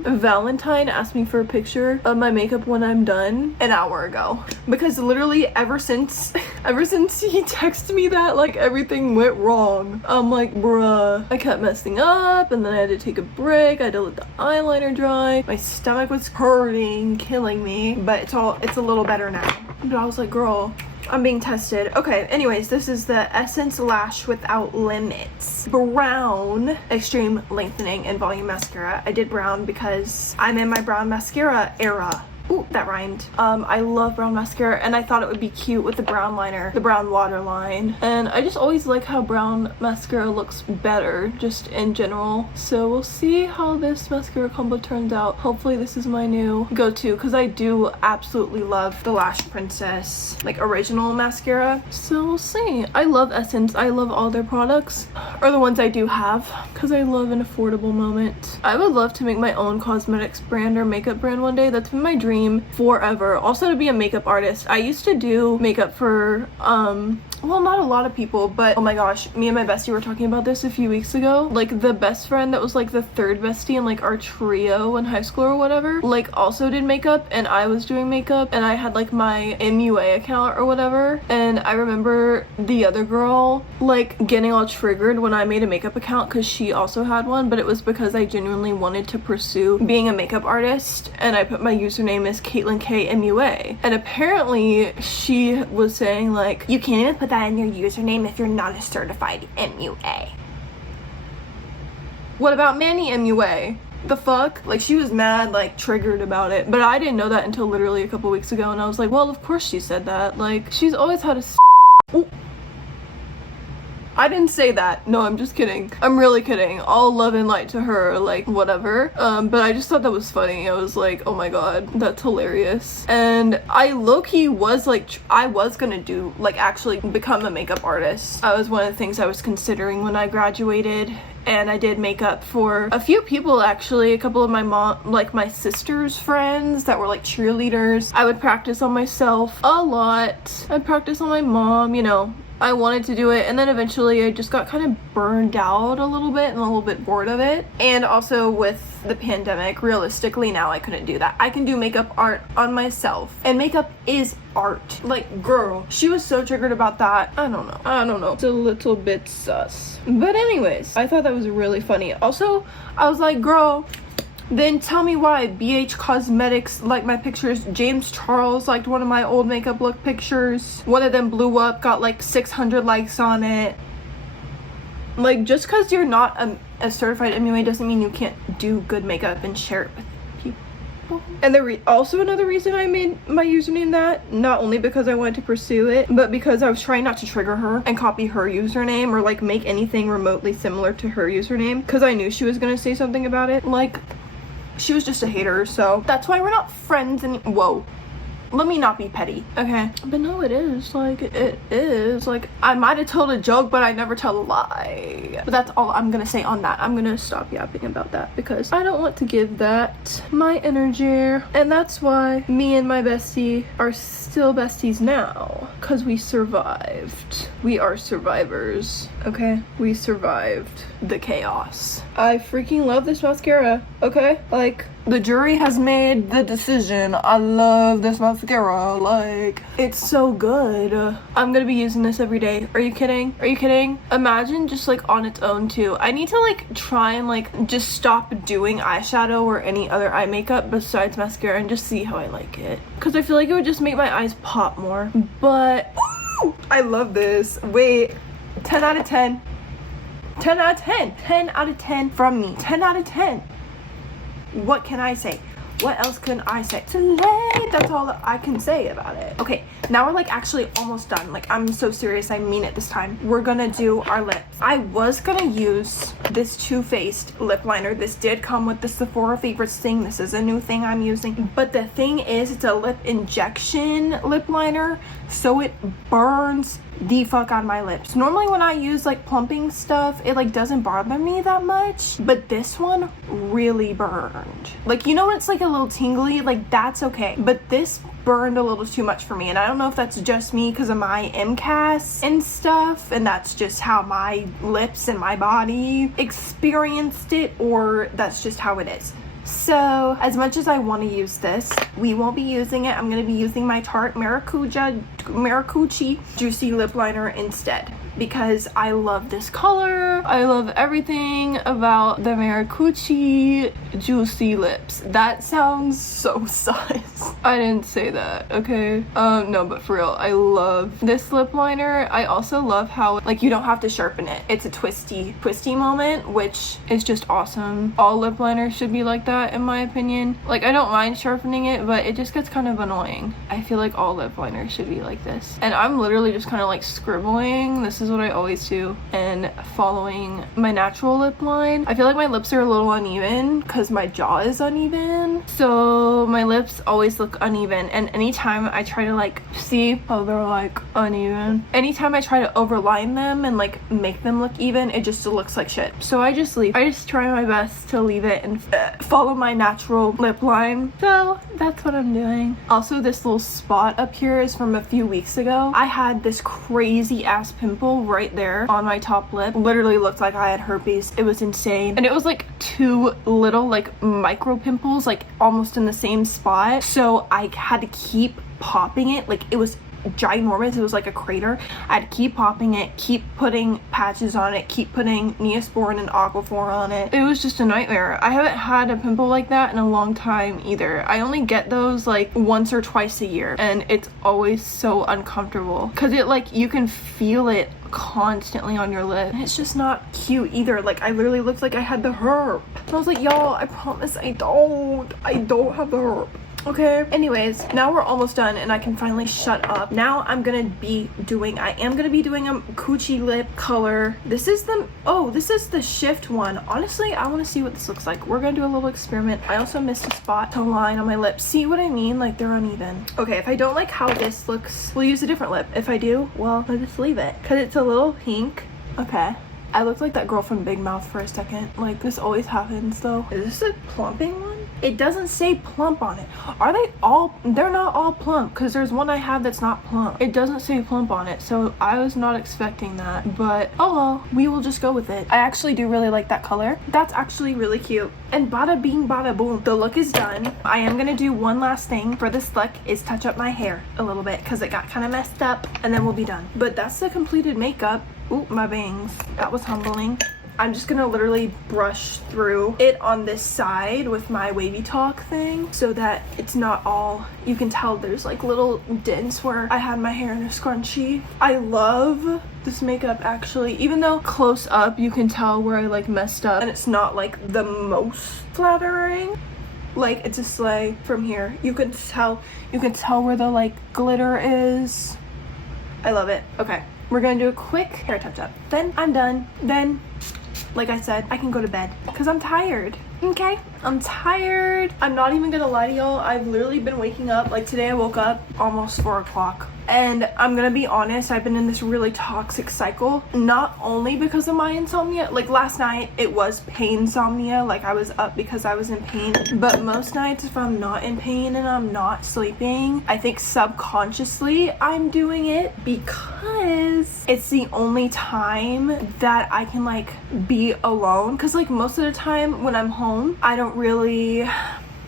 Valentine asked me for a picture of my makeup when I'm done an hour ago, because literally ever since he texted me that, like, everything went wrong. I'm like, bruh. I kept messing up, and then I had to take a break. I had to let the eyeliner dry. My stomach was hurting, killing me, but it's a little better now. But I was like, girl, I'm being tested. Okay, anyways, this is the Essence Lash Without Limits Brown Extreme Lengthening and Volume Mascara. I did brown because I'm in my brown mascara era. Ooh, that rhymed. I love brown mascara, and I thought it would be cute with the brown liner, the brown waterline. And I just always like how brown mascara looks better, just in general. So we'll see how this mascara combo turns out. Hopefully this is my new go-to, because I do absolutely love the Lash Princess, like, original mascara. So we'll see. I love Essence. I love all their products, or the ones I do have, because I love an affordable moment. I would love to make my own cosmetics brand or makeup brand one day. That's been my dream forever. Also, to be a makeup artist. I used to do makeup for well, not a lot of people, but oh my gosh, me and my bestie were talking about this a few weeks ago. Like, the best friend that was like the third bestie in like our trio in high school or whatever, like, also did makeup, and I was doing makeup, and I had like my MUA account or whatever. And I remember the other girl like getting all triggered when I made a makeup account because she also had one, but it was because I genuinely wanted to pursue being a makeup artist, and I put my username as Caitlin K MUA. And apparently she was saying, like, you can't even put that in your username if you're not a certified MUA. What about Manny MUA? The fuck? Like, she was mad, like, triggered about it, but I didn't know that until literally a couple weeks ago, and I was like, well, of course she said that. Like, she's always had a Ooh. I didn't say that. No, I'm just kidding. I'm really kidding. All love and light to her, like, whatever. But I just thought that was funny. I was like, oh my god, that's hilarious. And I low-key was like, I was gonna do, like, actually become a makeup artist. That was one of the things I was considering when I graduated. And I did makeup for a few people, actually. A couple of my my sister's friends that were like cheerleaders. I would practice on myself a lot. I'd practice on my mom, you know. I wanted to do it, and then eventually I just got kind of burned out a little bit and a little bit bored of it. And also with the pandemic, realistically now I couldn't do that. I can do makeup art on myself, and makeup is art. Like, girl, she was so triggered about that. I don't know. It's a little bit sus. But anyways, I thought that was really funny. Also, I was like, girl, then tell me why BH Cosmetics liked my pictures. James Charles liked one of my old makeup look pictures. One of them blew up, got like 600 likes on it. Like, just because you're not a certified MUA doesn't mean you can't do good makeup and share it with people. And also another reason I made my username that, not only because I wanted to pursue it, but because I was trying not to trigger her and copy her username or like make anything remotely similar to her username, because I knew she was gonna say something about it. Like, she was just a hater, so that's why we're not friends whoa. Let me not be petty, okay? But no, it is. Like, it is. Like, I might have told a joke, but I never tell a lie. But that's all I'm gonna say on that. I'm gonna stop yapping about that because I don't want to give that my energy. And that's why me and my bestie are still besties now. Because we survived. We are survivors, okay? We survived the chaos. I freaking love this mascara, okay? Like, the jury has made the decision. I love this mascara. Like, it's so good. I'm gonna be using this every day. Are you kidding? Are you kidding? Imagine just like on its own too. I need to like try and like just stop doing eyeshadow or any other eye makeup besides mascara and just see how I like it. Because I feel like it would just make my eyes pop more. But, ooh, I love this. Wait, 10 out of 10. 10 out of 10. 10 out of 10 from me. 10 out of 10. What can I say? What else can I say? Today, that's all that I can say about it. Okay, now we're like actually almost done. Like, I'm so serious, I mean it this time. We're gonna do our lips. I was gonna use this Too Faced lip liner. This did come with the Sephora Favorites thing. This is a new thing I'm using. But the thing is, it's a lip injection lip liner, so it burns the fuck on my lips. Normally when I use like plumping stuff, it like doesn't bother me that much, but this one really burned. Like, you know when it's like a little tingly, like that's okay, but this burned a little too much for me. And I don't know if that's just me because of my MCAS and stuff, and that's just how my lips and my body experienced it, or that's just how it is. So as much as I want to use this, we won't be using it. I'm going to be using my Tarte Maracucci Juicy Lip Liner instead, because I love this color. I love everything about the Maracucci Juicy Lips. That sounds so sus. I didn't say that, okay? No, but for real, I love this lip liner. I also love how, like, you don't have to sharpen it. It's a twisty moment, which is just awesome. All lip liners should be like that, in my opinion. Like, I don't mind sharpening it, but it just gets kind of annoying. I feel like all lip liners should be like this. And I'm literally just kind of like scribbling. This is what I always do, and following my natural lip line. I feel like my lips are a little uneven because my jaw is uneven, so my lips always look uneven. And anytime I try to like see how they're like uneven, anytime I try to overline them and like make them look even, it just looks like shit. So I just try my best to leave it and follow my natural lip line. So that's what I'm doing. Also, this little spot up here is from a few weeks ago. I had this crazy ass pimple right there on my top lip. Literally looked like I had herpes. It was insane. And it was like two little like micro pimples like almost in the same spot. So I had to keep popping it. Like, it was ginormous. It was like a crater. I had to keep popping it, keep putting patches on it, keep putting Neosporin and Aquaphor on it. It was just a nightmare. I haven't had a pimple like that in a long time either. I only get those like once or twice a year, and it's always so uncomfortable because it like, you can feel it constantly on your lip, and it's just not cute either. Like, I literally looked like I had the herp, and I was like, y'all, I promise I don't have the herp. Okay, anyways, now we're almost done and I can finally shut up. Now I am gonna be doing a coochie lip color. This is the Shift one. Honestly, I want to see what this looks like. We're gonna do a little experiment. I also missed a spot to line on my lips. See what I mean? Like, they're uneven. Okay, if I don't like how this looks, we'll use a different lip. If I do, well, I'll just leave it because it's a little pink. Okay, I looked like that girl from Big Mouth for a second. Like, this always happens though. Is this a plumping one? It doesn't say plump on it. Are they all? They're not all plump, because there's one I have that's not plump. It doesn't say plump on it, so I was not expecting that. But oh well, we will just go with it. I actually do really like that color. That's actually really cute. And bada bing bada boom, the look is done. I am gonna do one last thing for this look, is touch up my hair a little bit because it got kind of messed up, and then we'll be done. But that's the completed makeup. Ooh, my bangs. That was humbling. I'm just gonna literally brush through it on this side with my wavy talk thing so that it's not all, you can tell there's like little dents where I had my hair in a scrunchie. I love this makeup actually, even though close up you can tell where I like messed up and it's not like the most flattering. Like, it's a sleigh from here. You can tell where the like glitter is. I love it. Okay, we're gonna do a quick hair touch up. Then I'm done. Then, like I said, I can go to bed because I'm tired. Okay, I'm tired. I'm not even gonna lie to y'all. I've literally been waking up, like today I woke up almost 4 o'clock. And I'm gonna be honest, I've been in this really toxic cycle, not only because of my insomnia. Like last night, it was pain insomnia, like I was up because I was in pain. But most nights, if I'm not in pain and I'm not sleeping, I think subconsciously I'm doing it because it's the only time that I can like be alone. Cause like most of the time when I'm home, I don't really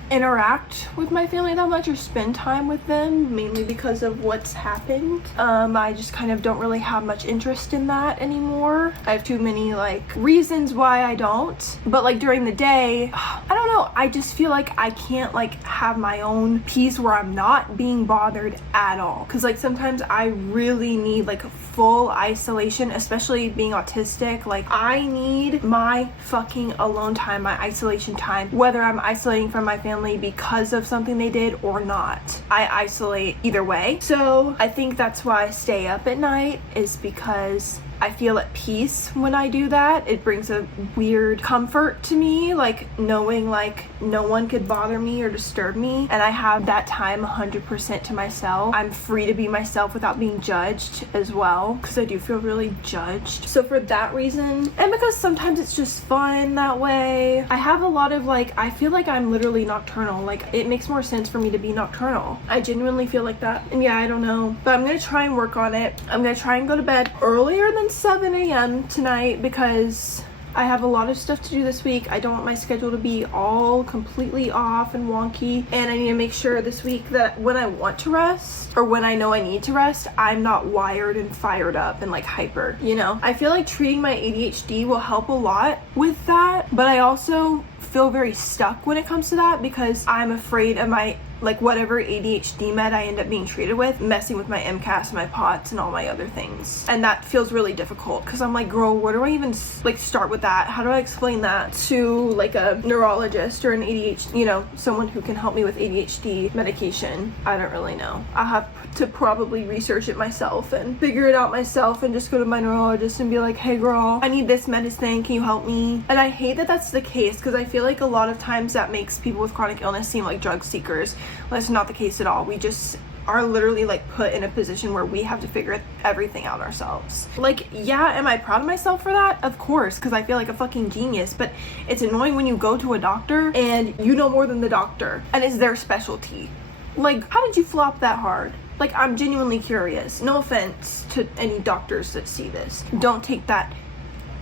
interact with my family that much or spend time with them, mainly because of what's happened. I just kind of don't really have much interest in that anymore. I have too many like reasons why I don't, but like during the day, I don't know, I just feel like I can't like have my own peace where I'm not being bothered at all, because like sometimes I really need like full isolation, especially being autistic. Like I need my fucking alone time, my isolation time, whether I'm isolating from my family because of something they did or not. I isolate either way. So I think that's why I stay up at night, is because I feel at peace when I do that. It brings a weird comfort to me, like knowing like no one could bother me or disturb me, and I have that time 100% to myself. I'm free to be myself without being judged as well, because I do feel really judged. So for that reason, and because sometimes it's just fun that way, I have a lot of like, I feel like I'm literally nocturnal. Like it makes more sense for me to be nocturnal. I genuinely feel like that. And yeah, I don't know, but I'm gonna try and work on it. I'm gonna try and go to bed earlier than 7 a.m. tonight because I have a lot of stuff to do this week. I don't want my schedule to be all completely off and wonky, and I need to make sure this week that when I want to rest or when I know I need to rest, I'm not wired and fired up and like hyper, you know? I feel like treating my ADHD will help a lot with that, but I also feel very stuck when it comes to that because I'm afraid of my like whatever ADHD med I end up being treated with messing with my MCAS, my POTS, and all my other things. And that feels really difficult because I'm like, girl, where do I even like start with that? How do I explain that to like a neurologist or an ADHD, you know, someone who can help me with ADHD medication? I don't really know. I'll have to probably research it myself and figure it out myself and just go to my neurologist and be like, hey girl, I need this medicine, can you help me? And I hate that that's the case because I feel like a lot of times that makes people with chronic illness seem like drug seekers. That's not the case at all. We just are literally like put in a position where we have to figure everything out ourselves. Like, yeah, am I proud of myself for that? Of course, because I feel like a fucking genius, but it's annoying when you go to a doctor and you know more than the doctor and it's their specialty. Like, how did you flop that hard? Like, I'm genuinely curious. No offense to any doctors that see this. Don't take that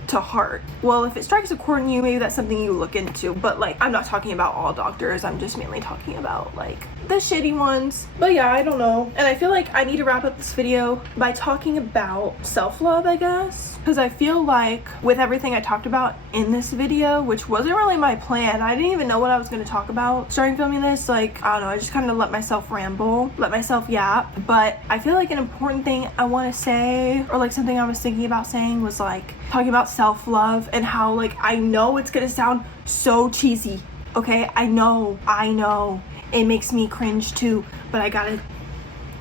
to heart. Well, if it strikes a chord in you, maybe that's something you look into, but like, I'm not talking about all doctors. I'm just mainly talking about like the shitty ones. But yeah, I don't know. And I feel like I need to wrap up this video by talking about self-love, I guess, because I feel like with everything I talked about in this video, which wasn't really my plan, I didn't even know what I was going to talk about starting filming this. Like, I don't know, I just kind of let myself ramble, let myself yap. But I feel like an important thing I want to say, or like something I was thinking about saying, was like talking about self-love and how like, I know it's gonna sound so cheesy, okay? I know it makes me cringe too, but I gotta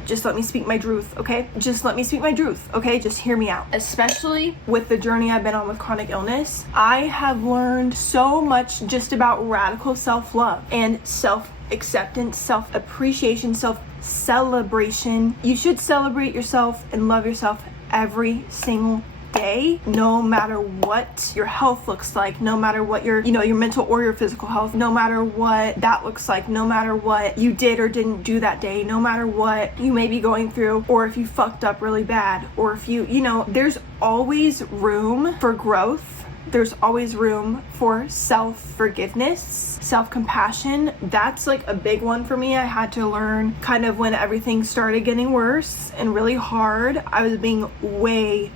just let me speak my truth, okay? Just let me speak my truth, okay? Just hear me out. Especially with the journey I've been on with chronic illness, I have learned so much just about radical self-love and self-acceptance, self-appreciation, self-celebration. You should celebrate yourself and love yourself every single day, no matter what your health looks like, no matter what your, you know, your mental or your physical health, no matter what that looks like, no matter what you did or didn't do that day, no matter what you may be going through, or if you fucked up really bad, or if you know, there's always room for growth. There's always room for self-forgiveness, self-compassion. That's like a big one for me. I had to learn kind of when everything started getting worse and really hard. I was being way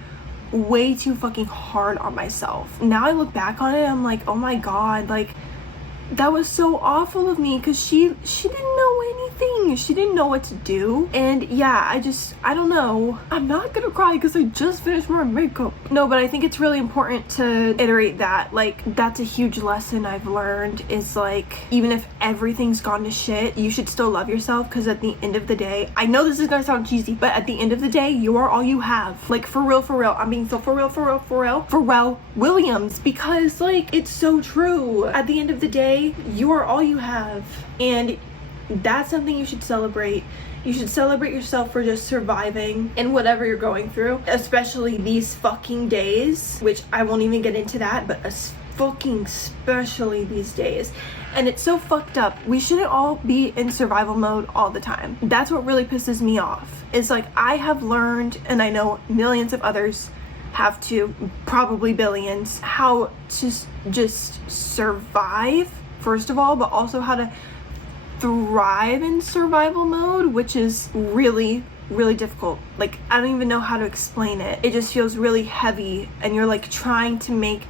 too fucking hard on myself. Now I look back on it, I'm like, oh my god, like that was so awful of me, because she didn't know anything. crying. She didn't know what to do. And yeah, I don't know. I'm not gonna cry because I just finished my makeup. No, but I think it's really important to iterate that. Like, that's a huge lesson I've learned, is like, even if everything's gone to shit, you should still love yourself, because at the end of the day, I know this is gonna sound cheesy, but at the end of the day, you are all you have. Like, for real, I'm being so for real. Pharrell Williams, because like, it's so true. At the end of the day, you are all you have, and that's something you should celebrate. You should celebrate yourself for just surviving in whatever you're going through, especially these fucking days, which I won't even get into that, but fucking especially these days. And it's so fucked up. We shouldn't all be in survival mode all the time. That's what really pisses me off. Is like, I have learned, and I know millions of others have to, probably billions, how to just survive, first of all, but also how to thrive in survival mode, which is really difficult. Like, I don't even know how to explain it. It just feels really heavy, and you're like trying to make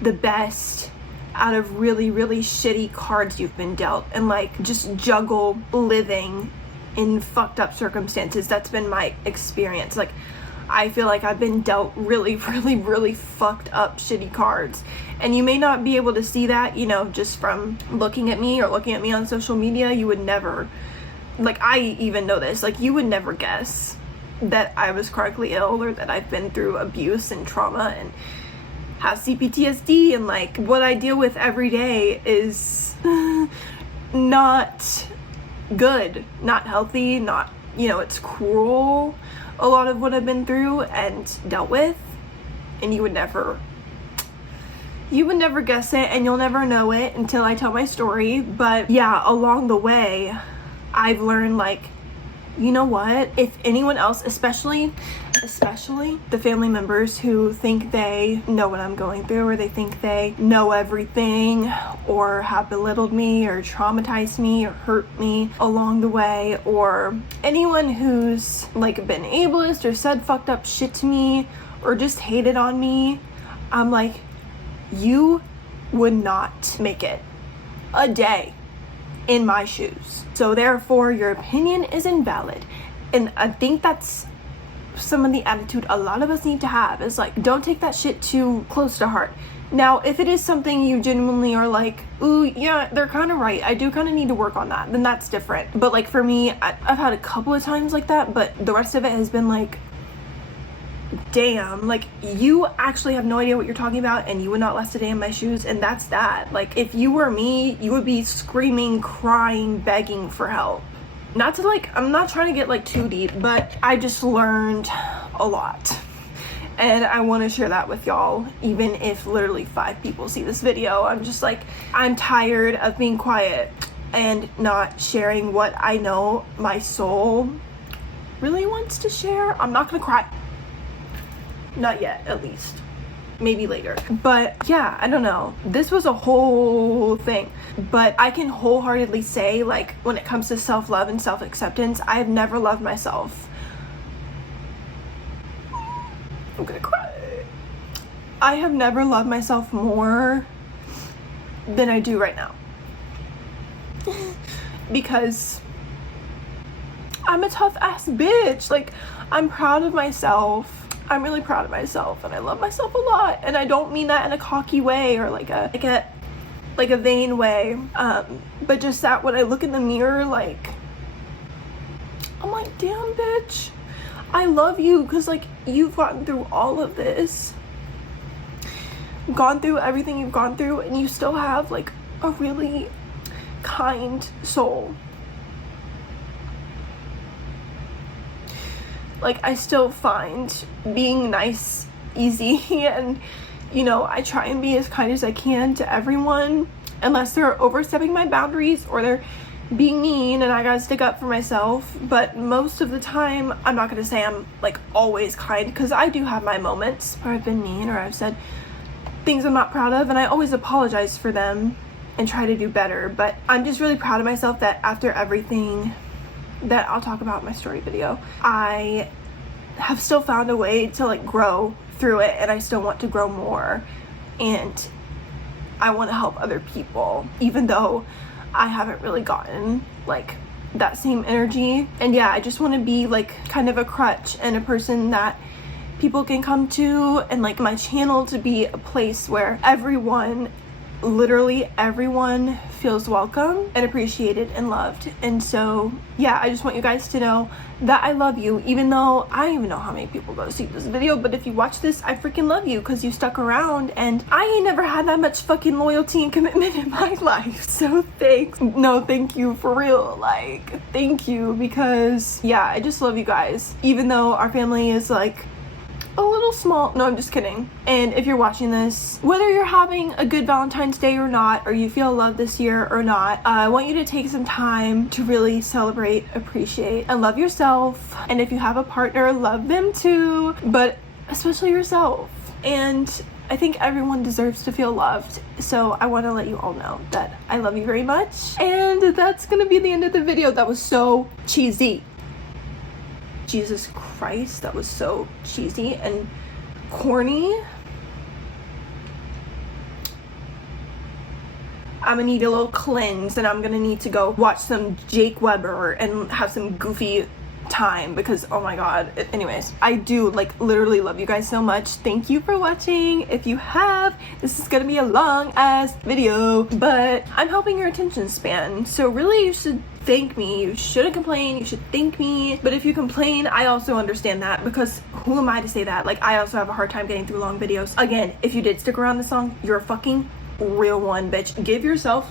the best out of really shitty cards you've been dealt, and like just juggle living in fucked up circumstances. That's been my experience. Like, I feel like I've been dealt really fucked up shitty cards, and you may not be able to see that, you know, just from looking at me or looking at me on social media. You would never, like, I even know this, like, you would never guess that I was chronically ill, or that I've been through abuse and trauma and have CPTSD, and like, what I deal with every day is not good, not healthy, not, you know, it's cruel, a lot of what I've been through and dealt with, and you would never guess it, and you'll never know it until I tell my story. But yeah, along the way, I've learned, like, you know what, if anyone else, especially the family members who think they know what I'm going through, or they think they know everything, or have belittled me or traumatized me or hurt me along the way, or anyone who's like been ableist or said fucked up shit to me or just hated on me, I'm like, you would not make it a day in my shoes. So therefore, your opinion is invalid. And I think that's some of the attitude a lot of us need to have, is like, don't take that shit too close to heart. Now, if it is something you genuinely are like, ooh, yeah, they're kind of right, I do kind of need to work on that, then that's different. But like, for me, I've had a couple of times like that, but the rest of it has been like, damn, like, you actually have no idea what you're talking about, and you would not last a day in my shoes, and that's that. Like, if you were me, you would be screaming, crying, begging for help. Not to, like, I'm not trying to get like too deep, but I just learned a lot, and I want to share that with y'all, even if literally 5 people see this video. I'm just like, I'm tired of being quiet and not sharing what I know my soul really wants to share. I'm not gonna cry. Not yet, at least. Maybe later. But yeah, I don't know. This was a whole thing. But I can wholeheartedly say, like, when it comes to self-love and self-acceptance, I have never loved myself. I'm gonna cry. I have never loved myself more than I do right now. Because I'm a tough ass bitch. Like, I'm proud of myself. I'm really proud of myself, and I love myself a lot, and I don't mean that in a cocky way or like a vain way, but just that when I look in the mirror, like, I'm like, damn bitch, I love you, because like, you've gotten through all of this, gone through everything you've gone through, and you still have like a really kind soul. Like, I still find being nice easy, and, you know, I try and be as kind as I can to everyone, unless they're overstepping my boundaries or they're being mean and I gotta stick up for myself. But most of the time, I'm not gonna say I'm like always kind, because I do have my moments where I've been mean or I've said things I'm not proud of, and I always apologize for them and try to do better. But I'm just really proud of myself that after everything that I'll talk about in my story video, I have still found a way to like grow through it, and I still want to grow more, and I want to help other people, even though I haven't really gotten like that same energy. And yeah, I just want to be like kind of a crutch and a person that people can come to, and like my channel to be a place where everyone, literally everyone, feels welcome and appreciated and loved. And so yeah, I just want you guys to know that I love you, even though I don't even know how many people go to see this video, but if you watch this, I freaking love you because you stuck around, and I ain't never had that much fucking loyalty and commitment in my life. So thanks. No, thank you, for real. Like, thank you, because yeah, I just love you guys, even though our family is like a little small. No, I'm just kidding. And if you're watching this, whether you're having a good Valentine's Day or not, or you feel loved this year or not, I want you to take some time to really celebrate, appreciate, and love yourself. And if you have a partner, love them too, but especially yourself. And I think everyone deserves to feel loved. So I want to let you all know that I love you very much. And that's gonna be the end of the video. That was so cheesy. Jesus Christ, that was so cheesy and corny. I'm gonna need a little cleanse, and I'm gonna need to go watch some Jake Weber and have some goofy time, because oh my god. Anyways, I do like literally love you guys so much. Thank you for watching. If you have, this is gonna be a long ass video, but I'm helping your attention span, so really you should thank me. You shouldn't complain, you should thank me. But if you complain, I also understand that, because who am I to say that? Like, I also have a hard time getting through long videos. Again, if you did stick around this long, you're a fucking real one, bitch. Give yourself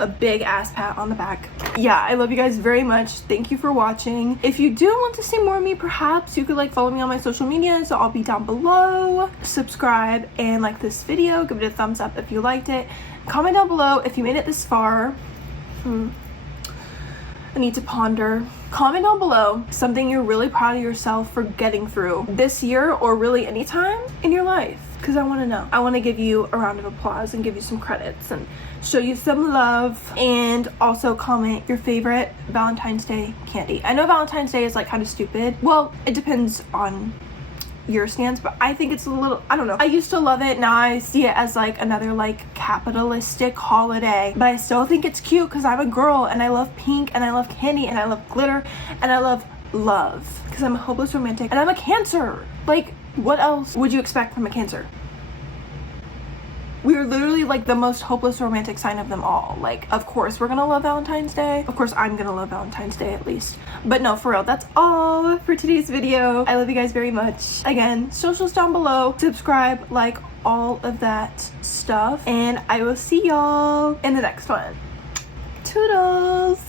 a big ass pat on the back. Yeah, I love you guys very much. Thank you for watching. If you do want to see more of me, perhaps you could like follow me on my social media, so I'll be down below. Subscribe and like this video. Give it a thumbs up if you liked it. Comment down below if you made it this far. I need to ponder. Comment down below something you're really proud of yourself for getting through this year, or really anytime in your life, because I want to know. I want to give you a round of applause and give you some credits and show you some love. And also comment your favorite Valentine's Day candy. I know Valentine's Day is like kind of stupid. Well, it depends on your stance, but I think it's a little, I don't know. I used to love it. Now I see it as like another like capitalistic holiday, but I still think it's cute because I'm a girl and I love pink and I love candy and I love glitter and I love love, because I'm a hopeless romantic and I'm a Cancer. Like, what else would you expect from a Cancer? We are literally like the most hopeless romantic sign of them all. Like, of course we're gonna love Valentine's Day. Of course I'm gonna love Valentine's Day at least. But no, for real, that's all for today's video. I love you guys very much. Again, socials down below. Subscribe, like, all of that stuff. And I will see y'all in the next one. Toodles!